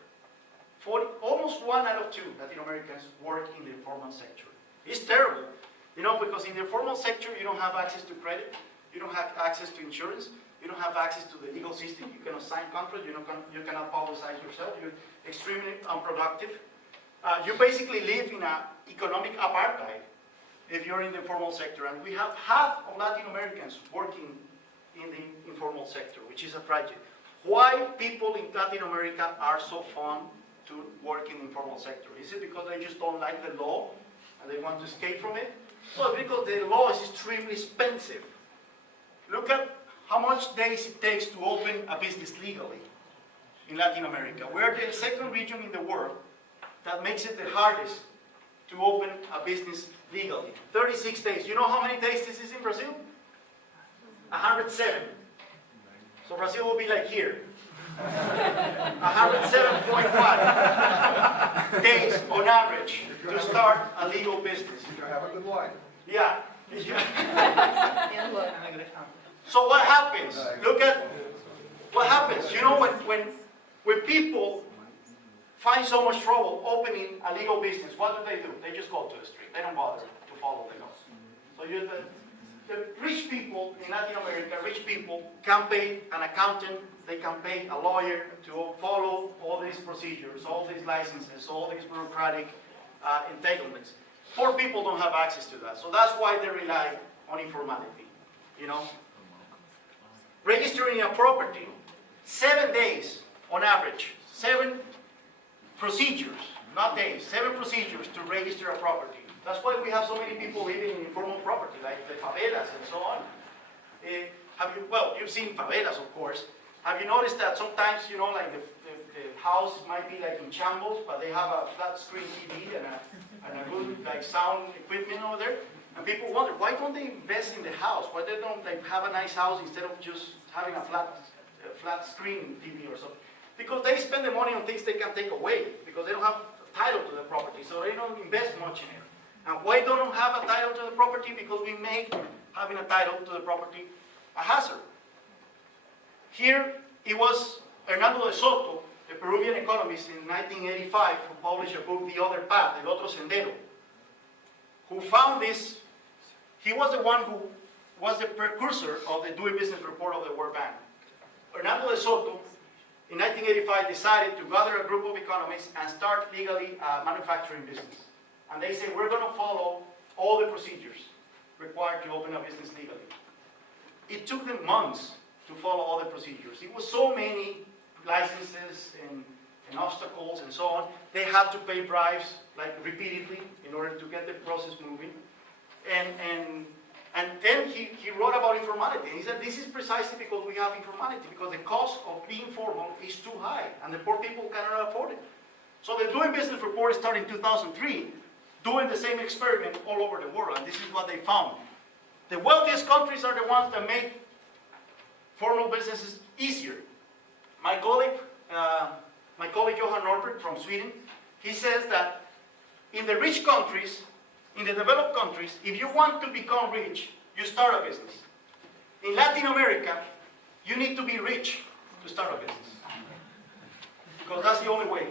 Almost 1 out of 2 Latin Americans work in the informal sector. It's terrible, you know, because in the formal sector you don't have access to credit, you don't have access to insurance, you don't have access to the legal system, you cannot sign contracts, you cannot publicize yourself, you're extremely unproductive. You basically live in an economic apartheid if you're in the informal sector, and we have half of Latin Americans working in the informal sector, which is a tragedy. Why people in Latin America are so fond to work in the informal sector? Is it because they just don't like the law and they want to escape from it? Well, because the law is extremely expensive. Look at how much days it takes to open a business legally in Latin America. We're the second region in the world that makes it the hardest to open a business legally. 36 days. You know how many days this is in Brazil? 107. So Brazil will be like here. 107.5 days on average to start a legal business. You have a good life. Yeah. Look at what happens. You know, when people find so much trouble opening a legal business, what do? They just go to the street. They don't bother to follow the laws. So the rich people in Latin America, rich people can pay an accountant, they can pay a lawyer to follow all these procedures, all these licenses, all these bureaucratic entanglements. Poor people don't have access to that. So that's why they rely on informality. You know? Registering a property, 7 days on average, 7 procedures, not days, 7 procedures to register a property. That's why we have so many people living in informal property, like the favelas and so on. You've seen favelas, of course. Have you noticed that sometimes, you know, like the house might be like in shambles, but they have a flat screen TV and a good like sound equipment over there? And people wonder, why don't they invest in the house? Why they don't like have a nice house instead of just having a flat screen TV or something? Because they spend the money on things they can take away, because they don't have title to the property, so they don't invest much in it. And why don't have a title to the property? Because we make having a title to the property a hazard. Here, it was Hernando de Soto, the Peruvian economist in 1985, who published a book, The Other Path, El Otro Sendero, who found this. He was the one who was the precursor of the Doing Business report of the World Bank. Hernando de Soto, in 1985, decided to gather a group of economists and start legally a manufacturing business. And they said, we're going to follow all the procedures required to open a business legally. It took them months to follow all the procedures. It was so many licenses and obstacles and so on. They had to pay bribes like repeatedly in order to get the process moving. And then he wrote about informality. And he said, this is precisely because we have informality, because the cost of being formal is too high, and the poor people cannot afford it. So the Doing Business report started in 2003, doing the same experiment all over the world, and this is what they found. The wealthiest countries are the ones that make formal businesses easier. My colleague Johan Norbert from Sweden, he says that in the rich countries, in the developed countries, if you want to become rich, you start a business. In Latin America, you need to be rich to start a business. Because that's the only way.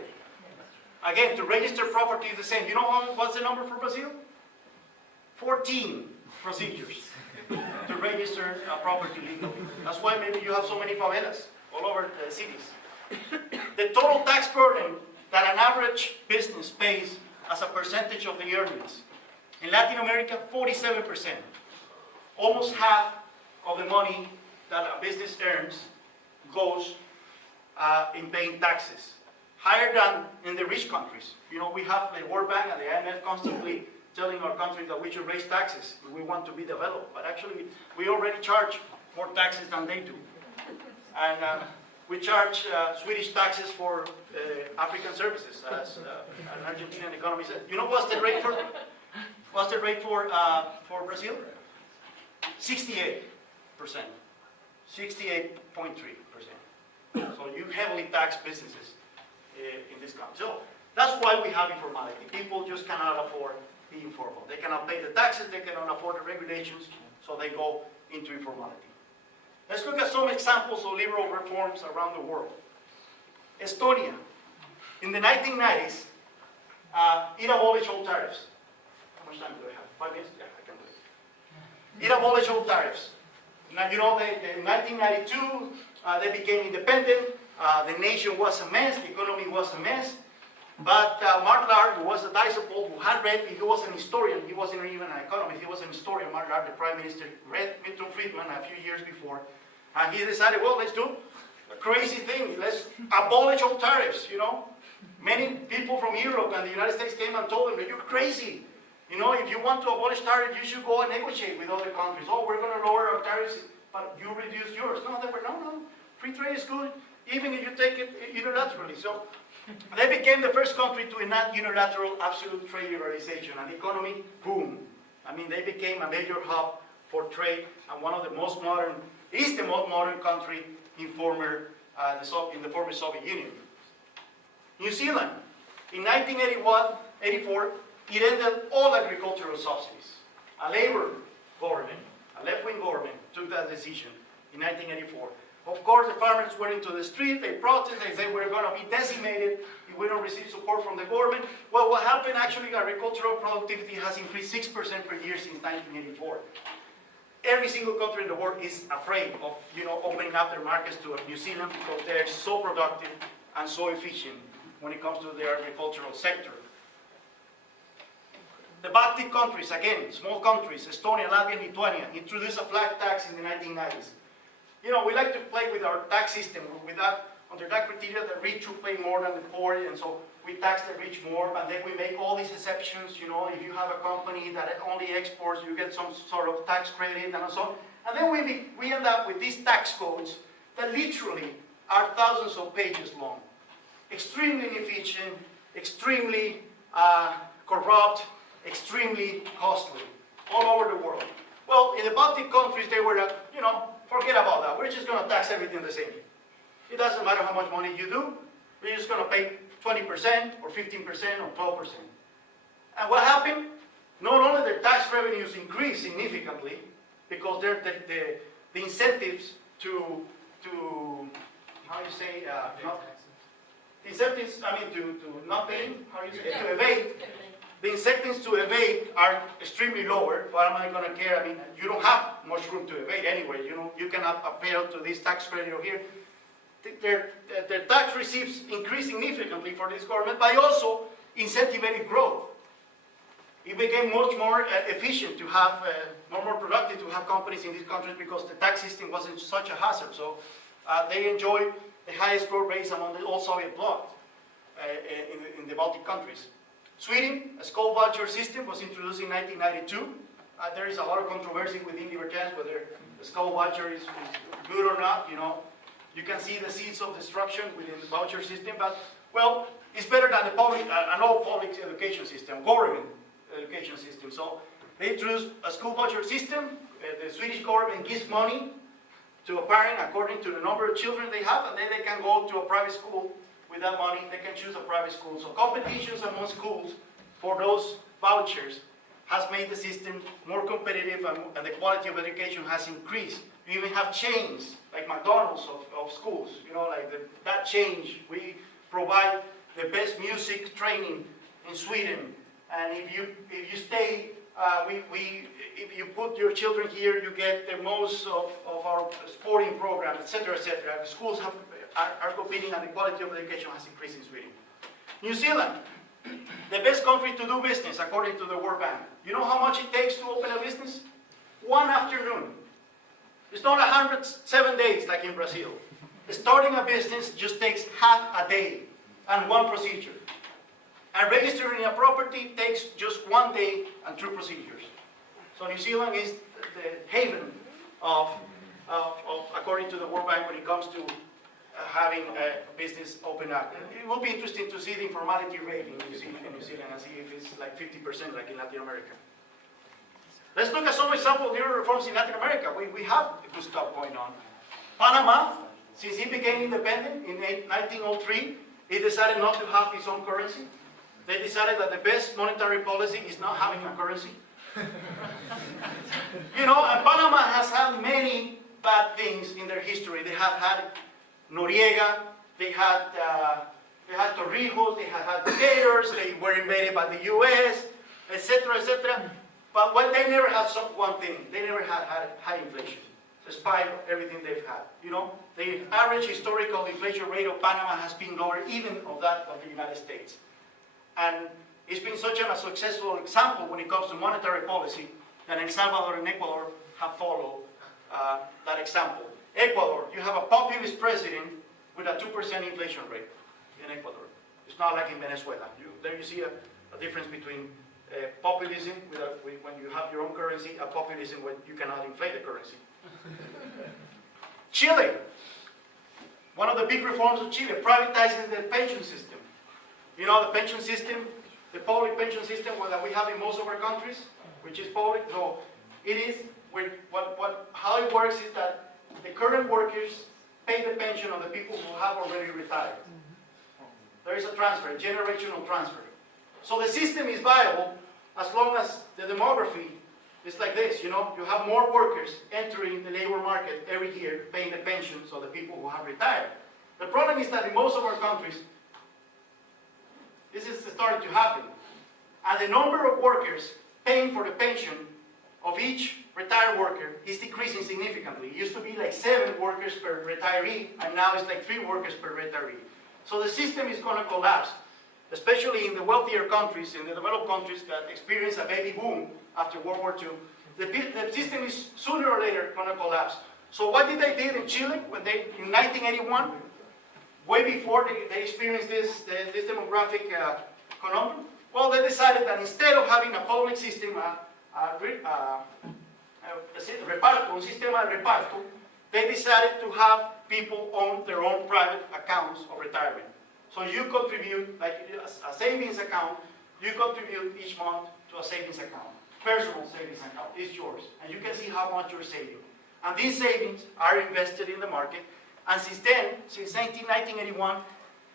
Again, to register property is the same. You know what's the number for Brazil? 14 procedures to register a property legally. That's why maybe you have so many favelas all over the cities. The total tax burden that an average business pays as a percentage of the earnings. In Latin America, 47%. Almost half of the money that a business earns goes in paying taxes. Higher than in the rich countries. You know, we have the World Bank and the IMF constantly telling our countries that we should raise taxes if we want to be developed. But actually, we already charge more taxes than they do. And we charge Swedish taxes for African services, as an Argentinian economist said. You know what's the rate for? What's the rate for Brazil? 68%. 68.3%. So you heavily tax businesses in this country. So that's why we have informality. People just cannot afford being formal. They cannot pay the taxes, they cannot afford the regulations, so they go into informality. Let's look at some examples of liberal reforms around the world. Estonia, in the 1990s, it abolished all tariffs. How much time do I have? 5 minutes? Yeah, I can do it. It abolished all tariffs. Now, you know, in 1992, they became independent. The nation was a mess, the economy was a mess. But Mark Lard, who was a disciple, who had read, he was an historian, he wasn't even an economist, he was an historian. Mark Lard, the prime minister, read Milton Friedman a few years before. And he decided, well, let's do a crazy thing. Let's abolish all tariffs, you know. Many people from Europe and the United States came and told him, you're crazy. You know, if you want to abolish tariffs, you should go and negotiate with other countries. Oh, we're going to lower our tariffs, but you reduce yours. No, free trade is good, even if you take it unilaterally. So they became the first country to enact unilateral absolute trade liberalization, and the economy boomed. I mean, they became a major hub for trade, and one of the most modern, is the most modern country in the former Soviet Union. New Zealand, in 1984, it ended all agricultural subsidies. A Labour government, a left-wing government, took that decision in 1984. Of course, the farmers went into the street, they protested, they said we're going to be decimated if we don't receive support from the government. Well, what happened actually, agricultural productivity has increased 6% per year since 1984. Every single country in the world is afraid of, opening up their markets to New Zealand because they're so productive and so efficient when it comes to their agricultural sector. The Baltic countries, again, small countries, Estonia, Latvia, and Lithuania, introduced a flat tax in the 1990s. We like to play with our tax system. Under that criteria, the rich will pay more than the poor, and so we tax the rich more, but then we make all these exceptions. If you have a company that only exports, you get some sort of tax credit and so on. And then we end up with these tax codes that literally are thousands of pages long. Extremely inefficient, extremely corrupt, extremely costly, all over the world. Well, in the Baltic countries, they were, forget about that. We're just going to tax everything the same. It doesn't matter how much money you do. We're just going to pay 20% or 15% or 12%. And what happened? Not only their tax revenues increased significantly because the incentives to how you say, the incentives, to not paying, how you say, to evade. The incentives to evade are extremely lower. Why am I going to care? You don't have much room to evade anyway. You cannot appeal to this tax credit over here. Their tax receipts increased significantly for this government, but also incentivized growth. It became much more efficient to have, more productive to have companies in these countries because the tax system wasn't such a hazard. So they enjoyed the highest growth rates among the old Soviet bloc in the Baltic countries. Sweden, a school voucher system was introduced in 1992. There is a lot of controversy within libertarians whether the school voucher is good or not. You can see the seeds of destruction within the voucher system, but, well, it's better than an old public education system, government education system. So they introduced a school voucher system. The Swedish government gives money to a parent according to the number of children they have, and then they can go to a private school. With that money, they can choose a private school. So competitions among schools for those vouchers has made the system more competitive, and the quality of education has increased. We even have chains, like McDonald's of schools. That change. We provide the best music training in Sweden. And if you stay, if you put your children here, you get the most of our sporting program, etc., etc. The schools are competing, and the quality of education has increased in Sweden. New Zealand, the best country to do business according to the World Bank. You know how much it takes to open a business? One afternoon. It's not 107 days like in Brazil. Starting a business just takes half a day and one procedure. And registering a property takes just 1 day and 2 procedures. So New Zealand is the haven of according to the World Bank when it comes to having a business open up. It will be interesting to see the informality rate in New Zealand and see if it's like 50% like in Latin America. Let's look at some examples of new reforms in Latin America. We have good stuff going on. Panama, since it became independent in 1903, it decided not to have its own currency. They decided that the best monetary policy is not having a currency. And Panama has had many bad things in their history. They have had Noriega, they had Torrijos, they had dictators, they were invaded by the US, etc., etc. But they never had one thing. They never had high inflation, despite everything they've had. The average historical inflation rate of Panama has been lower even of that of the United States. And it's been such a successful example when it comes to monetary policy that El Salvador and Ecuador have followed that example. Ecuador, you have a populist president with a 2% inflation rate in Ecuador. It's not like in Venezuela. There you see a difference between populism, when you have your own currency, and populism when you cannot inflate the currency. Chile, one of the big reforms of Chile, privatizing the pension system. The pension system, the public pension system that we have in most of our countries, which is public. So it is, how it works is that the current workers pay the pension of the people who have already retired. There is a transfer, a generational transfer. So the system is viable as long as the demography It's like this, you know, you have more workers entering the labor market every year, paying the pensions of the people who have retired. The problem is that in most of our countries, this is starting to happen. And the number of workers paying for the pension of each retired worker is decreasing significantly. It used to be like 7 workers per retiree, and now it's like 3 workers per retiree. So the system is going to collapse, especially in the wealthier countries, in the developed countries that experience a baby boom after World War II. The system is sooner or later going to collapse. So what did they do in Chile when in 1981, way before they experienced this demographic conundrum? Well, they decided that instead of having a public system, un sistema de reparto, they decided to have people own their own private accounts of retirement. So you contribute, like a savings account, you contribute each month to a savings account. Personal savings account is yours, and you can see how much you're saving. And these savings are invested in the market, and since 1981,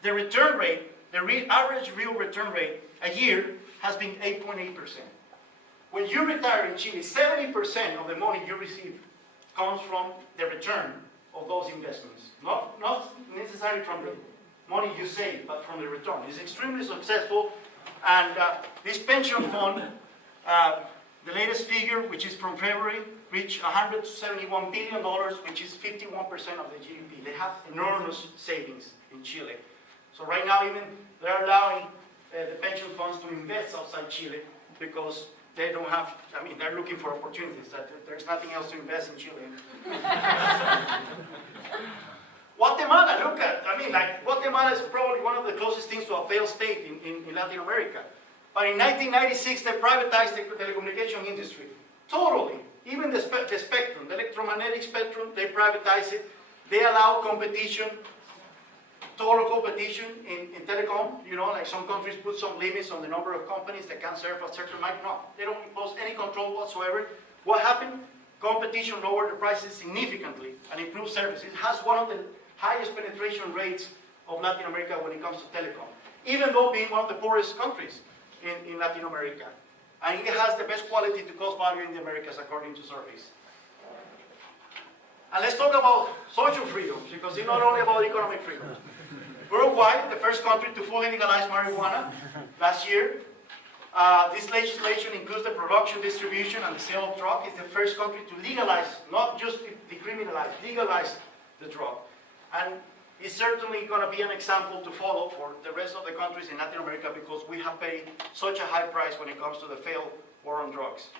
the return rate, the average real return rate a year has been 8.8%. When you retire in Chile, 70% of the money you receive comes from the return of those investments. Not necessarily from the money you save, but from the return. It's extremely successful, and this pension fund, the latest figure, which is from February, reached $171 billion, which is 51% of the GDP. They have enormous savings in Chile. So right now, even they're allowing the pension funds to invest outside Chile because they don't have, I mean, they're looking for opportunities. There's nothing else to invest in Chile. Guatemala, look at, I mean, like, Guatemala is probably one of the closest things to a failed state in Latin America. But in 1996, they privatized the telecommunication industry. Totally. Even the spectrum, the electromagnetic spectrum, they privatized it. They allow competition, total competition in telecom. You know, like some countries put some limits on the number of companies that can serve a certain market. No, they don't impose any control whatsoever. What happened? Competition lowered the prices significantly and improved services. It has one of the highest penetration rates of Latin America when it comes to telecom, even though being one of the poorest countries in Latin America. And it has the best quality to cost value in the Americas, according to surveys. And let's talk about social freedoms, because it's not only about economic freedoms. Uruguay, the first country to fully legalize marijuana last year. This legislation includes the production, distribution, and the sale of drug. It's the first country to legalize, not just decriminalize, legalize the drug. And it's certainly going to be an example to follow for the rest of the countries in Latin America, because we have paid such a high price when it comes to the failed war on drugs.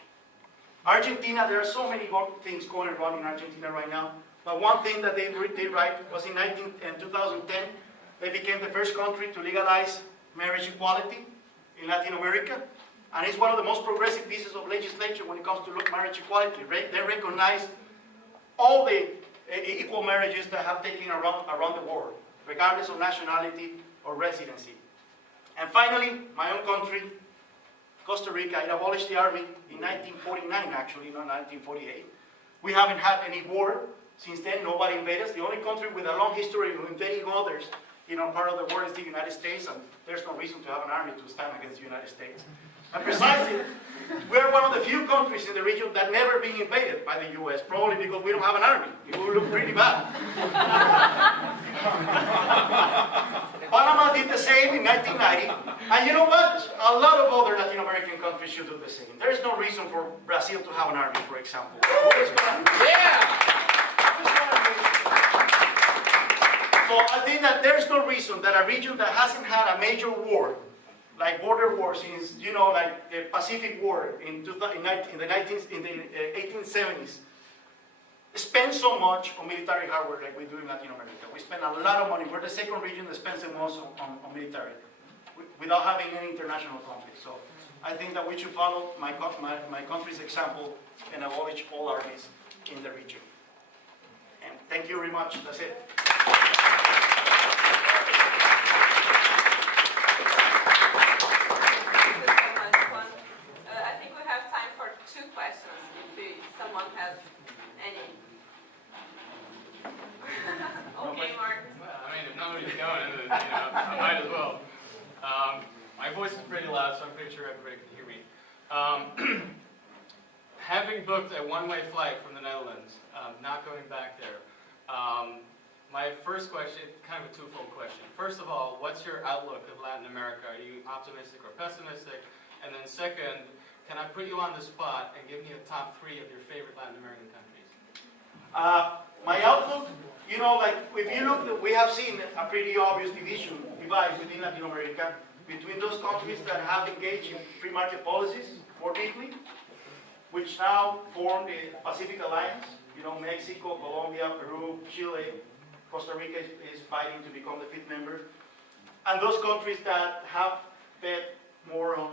Argentina, there are so many things going on in Argentina right now, but one thing that they did right was in 2010, they became the first country to legalize marriage equality in Latin America, and it's one of the most progressive pieces of legislation when it comes to marriage equality. They recognize all the equal marriages that have taken around the world, regardless of nationality or residency. And finally, my own country, Costa Rica, it abolished the army in 1949, actually, not 1948. We haven't had any war since then. Nobody invaded us. The only country with a long history of invading others in our part of the world is the United States, and there's no reason to have an army to stand against the United States. And precisely, we're one of the few countries in the region that never been invaded by the U.S., probably because we don't have an army. It would look pretty bad. Panama did the same in 1990, and you know what? A lot of other Latin American countries should do the same. There is no reason for Brazil to have an army, for example. So I think that there's no reason that a region that hasn't had a major war, like border war since, you know, like the Pacific War in the 1870s, spend so much on military hardware like we do in Latin America. We spend a lot of money. We're the second region that spends the most on military, without having any international conflict. So I think that we should follow my country's example and abolish all armies in the region. And thank you very much. That's it. Someone has any? Okay, Mark. Well, I mean, if nobody's going, then, I might as well. My voice is pretty loud, so I'm pretty sure everybody can hear me. one-way flight from the Netherlands, not going back there. My first question, kind of a twofold question. First of all, what's your outlook of Latin America? Are you optimistic or pessimistic? And then second, can I put you on the spot and give me a top 3 of your favorite Latin American countries? My outlook, you know, like if you look, we have seen a pretty obvious divide within Latin America between those countries that have engaged in free market policies more deeply, which now form the Pacific Alliance. You know, Mexico, Colombia, Peru, Chile, Costa Rica is fighting to become the 5th member. And those countries that have bet more on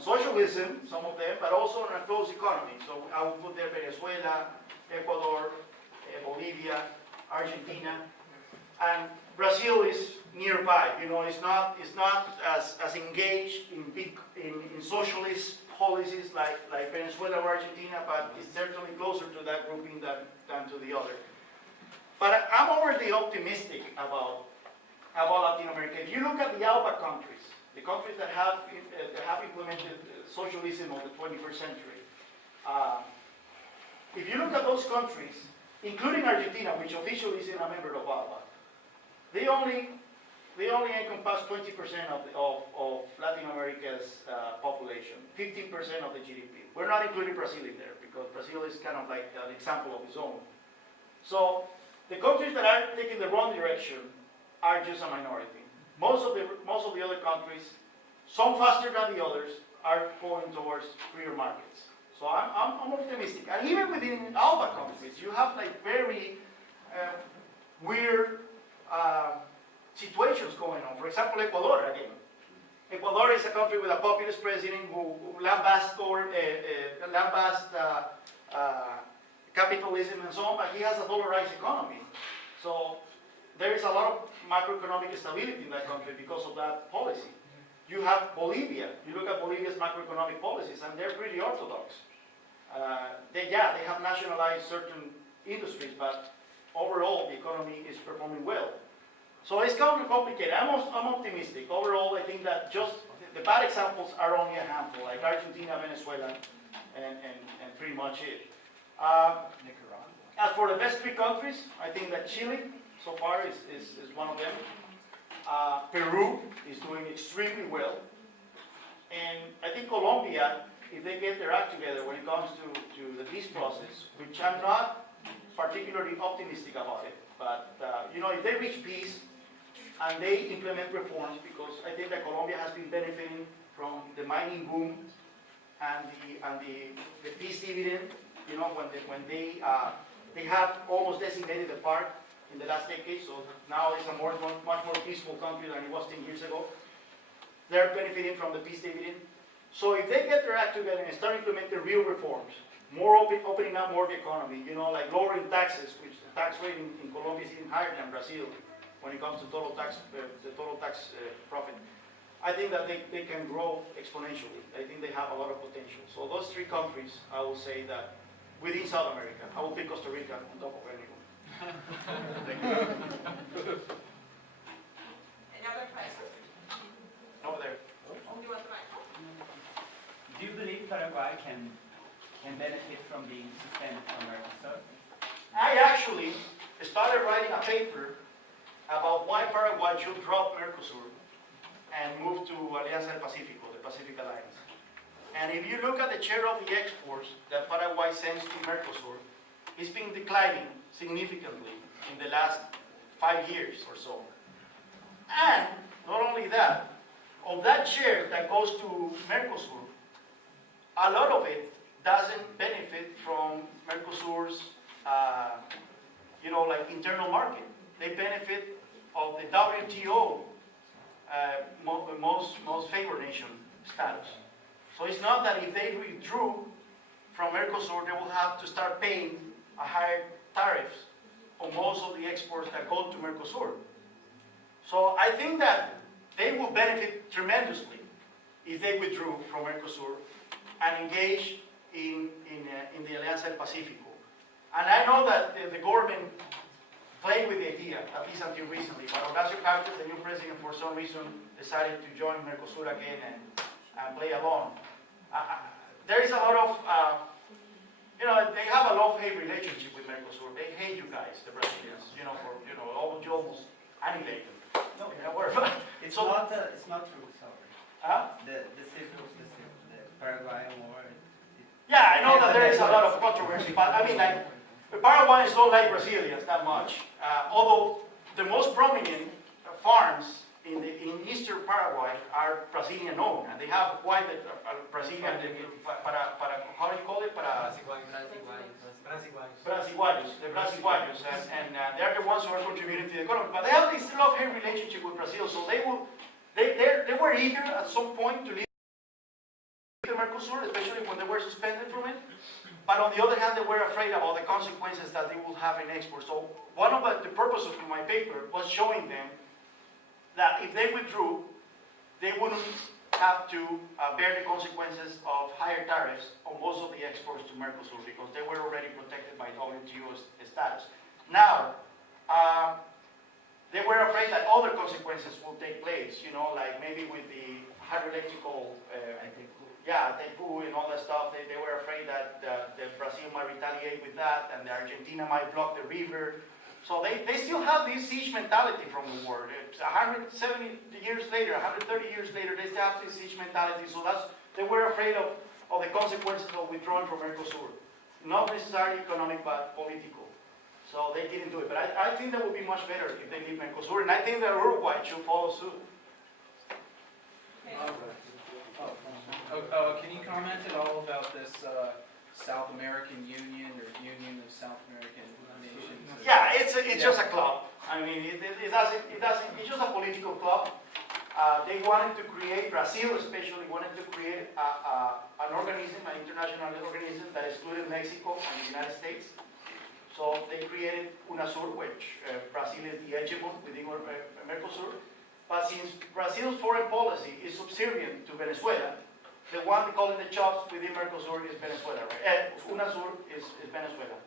socialism, some of them, but also on a closed economy. So I would put there Venezuela, Ecuador, Bolivia, Argentina, and Brazil is nearby. You know, it's not as engaged in socialist policies like Venezuela or Argentina, but it's certainly closer to that grouping than to the other. But I'm overly optimistic about Latin America. If you look at the ALBA countries, the countries that have implemented socialism of the 21st century, if you look at those countries, including Argentina, which officially isn't a member of ALBA, they only encompass 20% of Latin America's population, 15% of the GDP. We're not including Brazil in there because Brazil is kind of like an example of its own. So the countries that are taking the wrong direction are just a minority. Most of the other countries, some faster than the others, are going towards freer markets. So I'm optimistic. And even within ALBA countries, you have like very weird situations going on. For example, Ecuador again. Ecuador is a country with a populist president who lambasted capitalism and so on, but he has a dollarized economy. So there is a lot of macroeconomic stability in that country because of that policy. You have Bolivia. You look at Bolivia's macroeconomic policies, and they're pretty orthodox. They have nationalized certain industries, but overall the economy is performing well. So it's kind of complicated. I'm optimistic. Overall, I think that just the bad examples are only a handful, like Argentina, Venezuela, and pretty much it. As for the best 3 countries, I think that Chile so far is one of them. Peru is doing extremely well. And I think Colombia, if they get their act together when it comes to the peace process, which I'm not particularly optimistic about it, but you know, if they reach peace and they implement reforms, because I think that Colombia has been benefiting from the mining boom and the peace dividend. You know, when they have almost designated the park in the last decade, so now it's a much more peaceful country than it was 10 years ago. They're benefiting from the peace dividend. So if they get their act together and start implementing real reforms, more opening up more the economy, you know, like lowering taxes, which the tax rate in Colombia is even higher than Brazil when it comes to total tax profit. I think that they can grow exponentially. I think they have a lot of potential. So those 3 countries, I will say that within South America, I will pick Costa Rica on top of anyone. Any other questions? Over there. You want the microphone? Do you believe Paraguay can benefit from being suspended from Mercosur? I actually started writing a paper about why Paraguay should drop Mercosur and move to Alianza del Pacífico, the Pacific Alliance. And if you look at the share of the exports that Paraguay sends to Mercosur, it's been declining significantly in the last 5 years or so. And not only that, of that share that goes to Mercosur, a lot of it doesn't benefit from Mercosur's, like internal market. They benefit of the WTO, most favored nation status. So it's not that if they withdrew from Mercosur, they will have to start paying a higher tariffs on most of the exports that go to Mercosur. So I think that they will benefit tremendously if they withdrew from Mercosur and engage in the Alianza del Pacífico. And I know that the government played with the idea, at least until recently, but Horacio Cartes, the new president, for some reason decided to join Mercosur again and play along. There is a lot of you know, they have a love-hate relationship with Mercosur. They hate you guys, the Brazilians, you know, you almost annihilate them. No, You know, where- it's so- not true, sorry. Huh? The Paraguay war. Yeah, I know that there is a lot of controversy, but I mean, like, the Paraguayans don't like Brazilians that much. Although the most prominent farms in eastern Paraguay are Brazilian owned, and they have quite a Brazilian, how do you call it? Brasiguayos, the Brasiguayos, and they're the ones who are contributing to the economy. But they have this love-hate relationship with Brazil, so they were eager at some point to leave the Mercosur, especially when they were suspended from it. But on the other hand, they were afraid about the consequences that they would have in export. So one of the purposes of my paper was showing them that if they withdrew, they wouldn't have to bear the consequences of higher tariffs on most of the exports to Mercosur because they were already protected by WTO status. Now, they were afraid that other consequences will take place, you know, like maybe with the hydroelectrical Taipu and all that stuff. They were afraid that Brazil might retaliate with that and the Argentina might block the river. So they still have this siege mentality from the war. It's 170 years later, 130 years later, they still have this siege mentality. So they were afraid of the consequences of withdrawing from Mercosur. Not necessarily economic, but political. So they didn't do it. But I think that would be much better if they leave Mercosur. And I think that Uruguay should follow suit. Can you comment at all about this South American Union or Union of South American Nations? Yeah, it's just a club. I mean, it doesn't. It's just a political club. They wanted to create, Brazil especially wanted to create an organism, an international organism that excluded Mexico and the United States. So they created UNASUR, which Brazil is the hegemon within Mercosur. But since Brazil's foreign policy is subservient to Venezuela, the one calling the shots within Mercosur is Venezuela, right? UNASUR is Venezuela.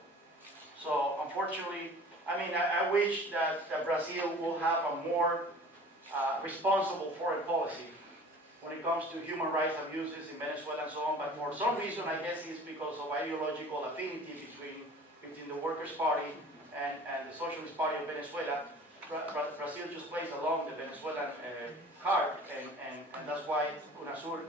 So unfortunately, I mean, I wish that Brazil will have a more responsible foreign policy when it comes to human rights abuses in Venezuela and so on. But for some reason, I guess it's because of ideological affinity between the Workers' Party and the Socialist Party of Venezuela. Brazil just plays along the Venezuelan card, and that's why UNASUR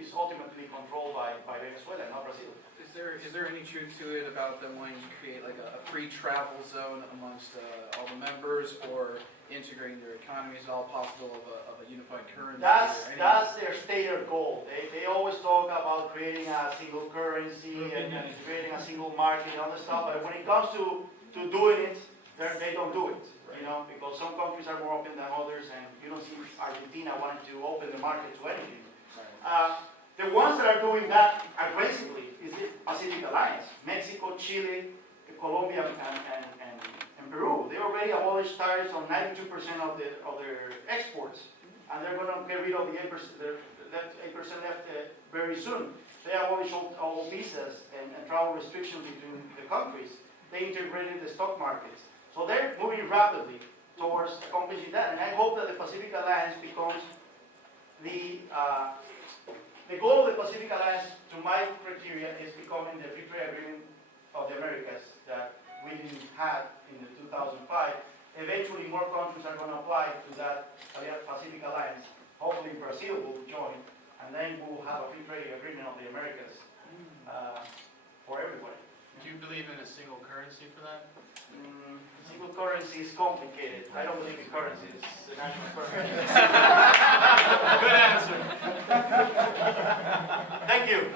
is ultimately controlled by Venezuela, not Brazil. Is there any truth to it about them wanting to create like a free travel zone amongst all the members, or integrating their economies at all possible of a unified currency? That's their stated goal. They always talk about creating a single currency and creating a single market and all that stuff, but when it comes to doing it, they don't do it. You know, because some countries are more open than others, and you don't see Argentina wanting to open the market to anything. The ones that are doing that aggressively is the Pacific Alliance. Mexico, Chile, Colombia, and Peru. They already abolished tariffs on 92% of their exports, and they're going to get rid of the 8% left very soon. They abolished all visas and travel restrictions between the countries. They integrated the stock markets. So they're moving rapidly towards accomplishing that, and I hope that the Pacific Alliance becomes the goal of the Pacific Alliance, to my criteria, is becoming the free trade agreement of the Americas that we had in the 2005. Eventually, more countries are going to apply to that Pacific Alliance. Hopefully, Brazil will join, and then we will have a free trade agreement of the Americas for everybody. Do you believe in a single currency for that? Single currency is complicated. I don't believe in currencies. The national currency. Good answer. Thank you.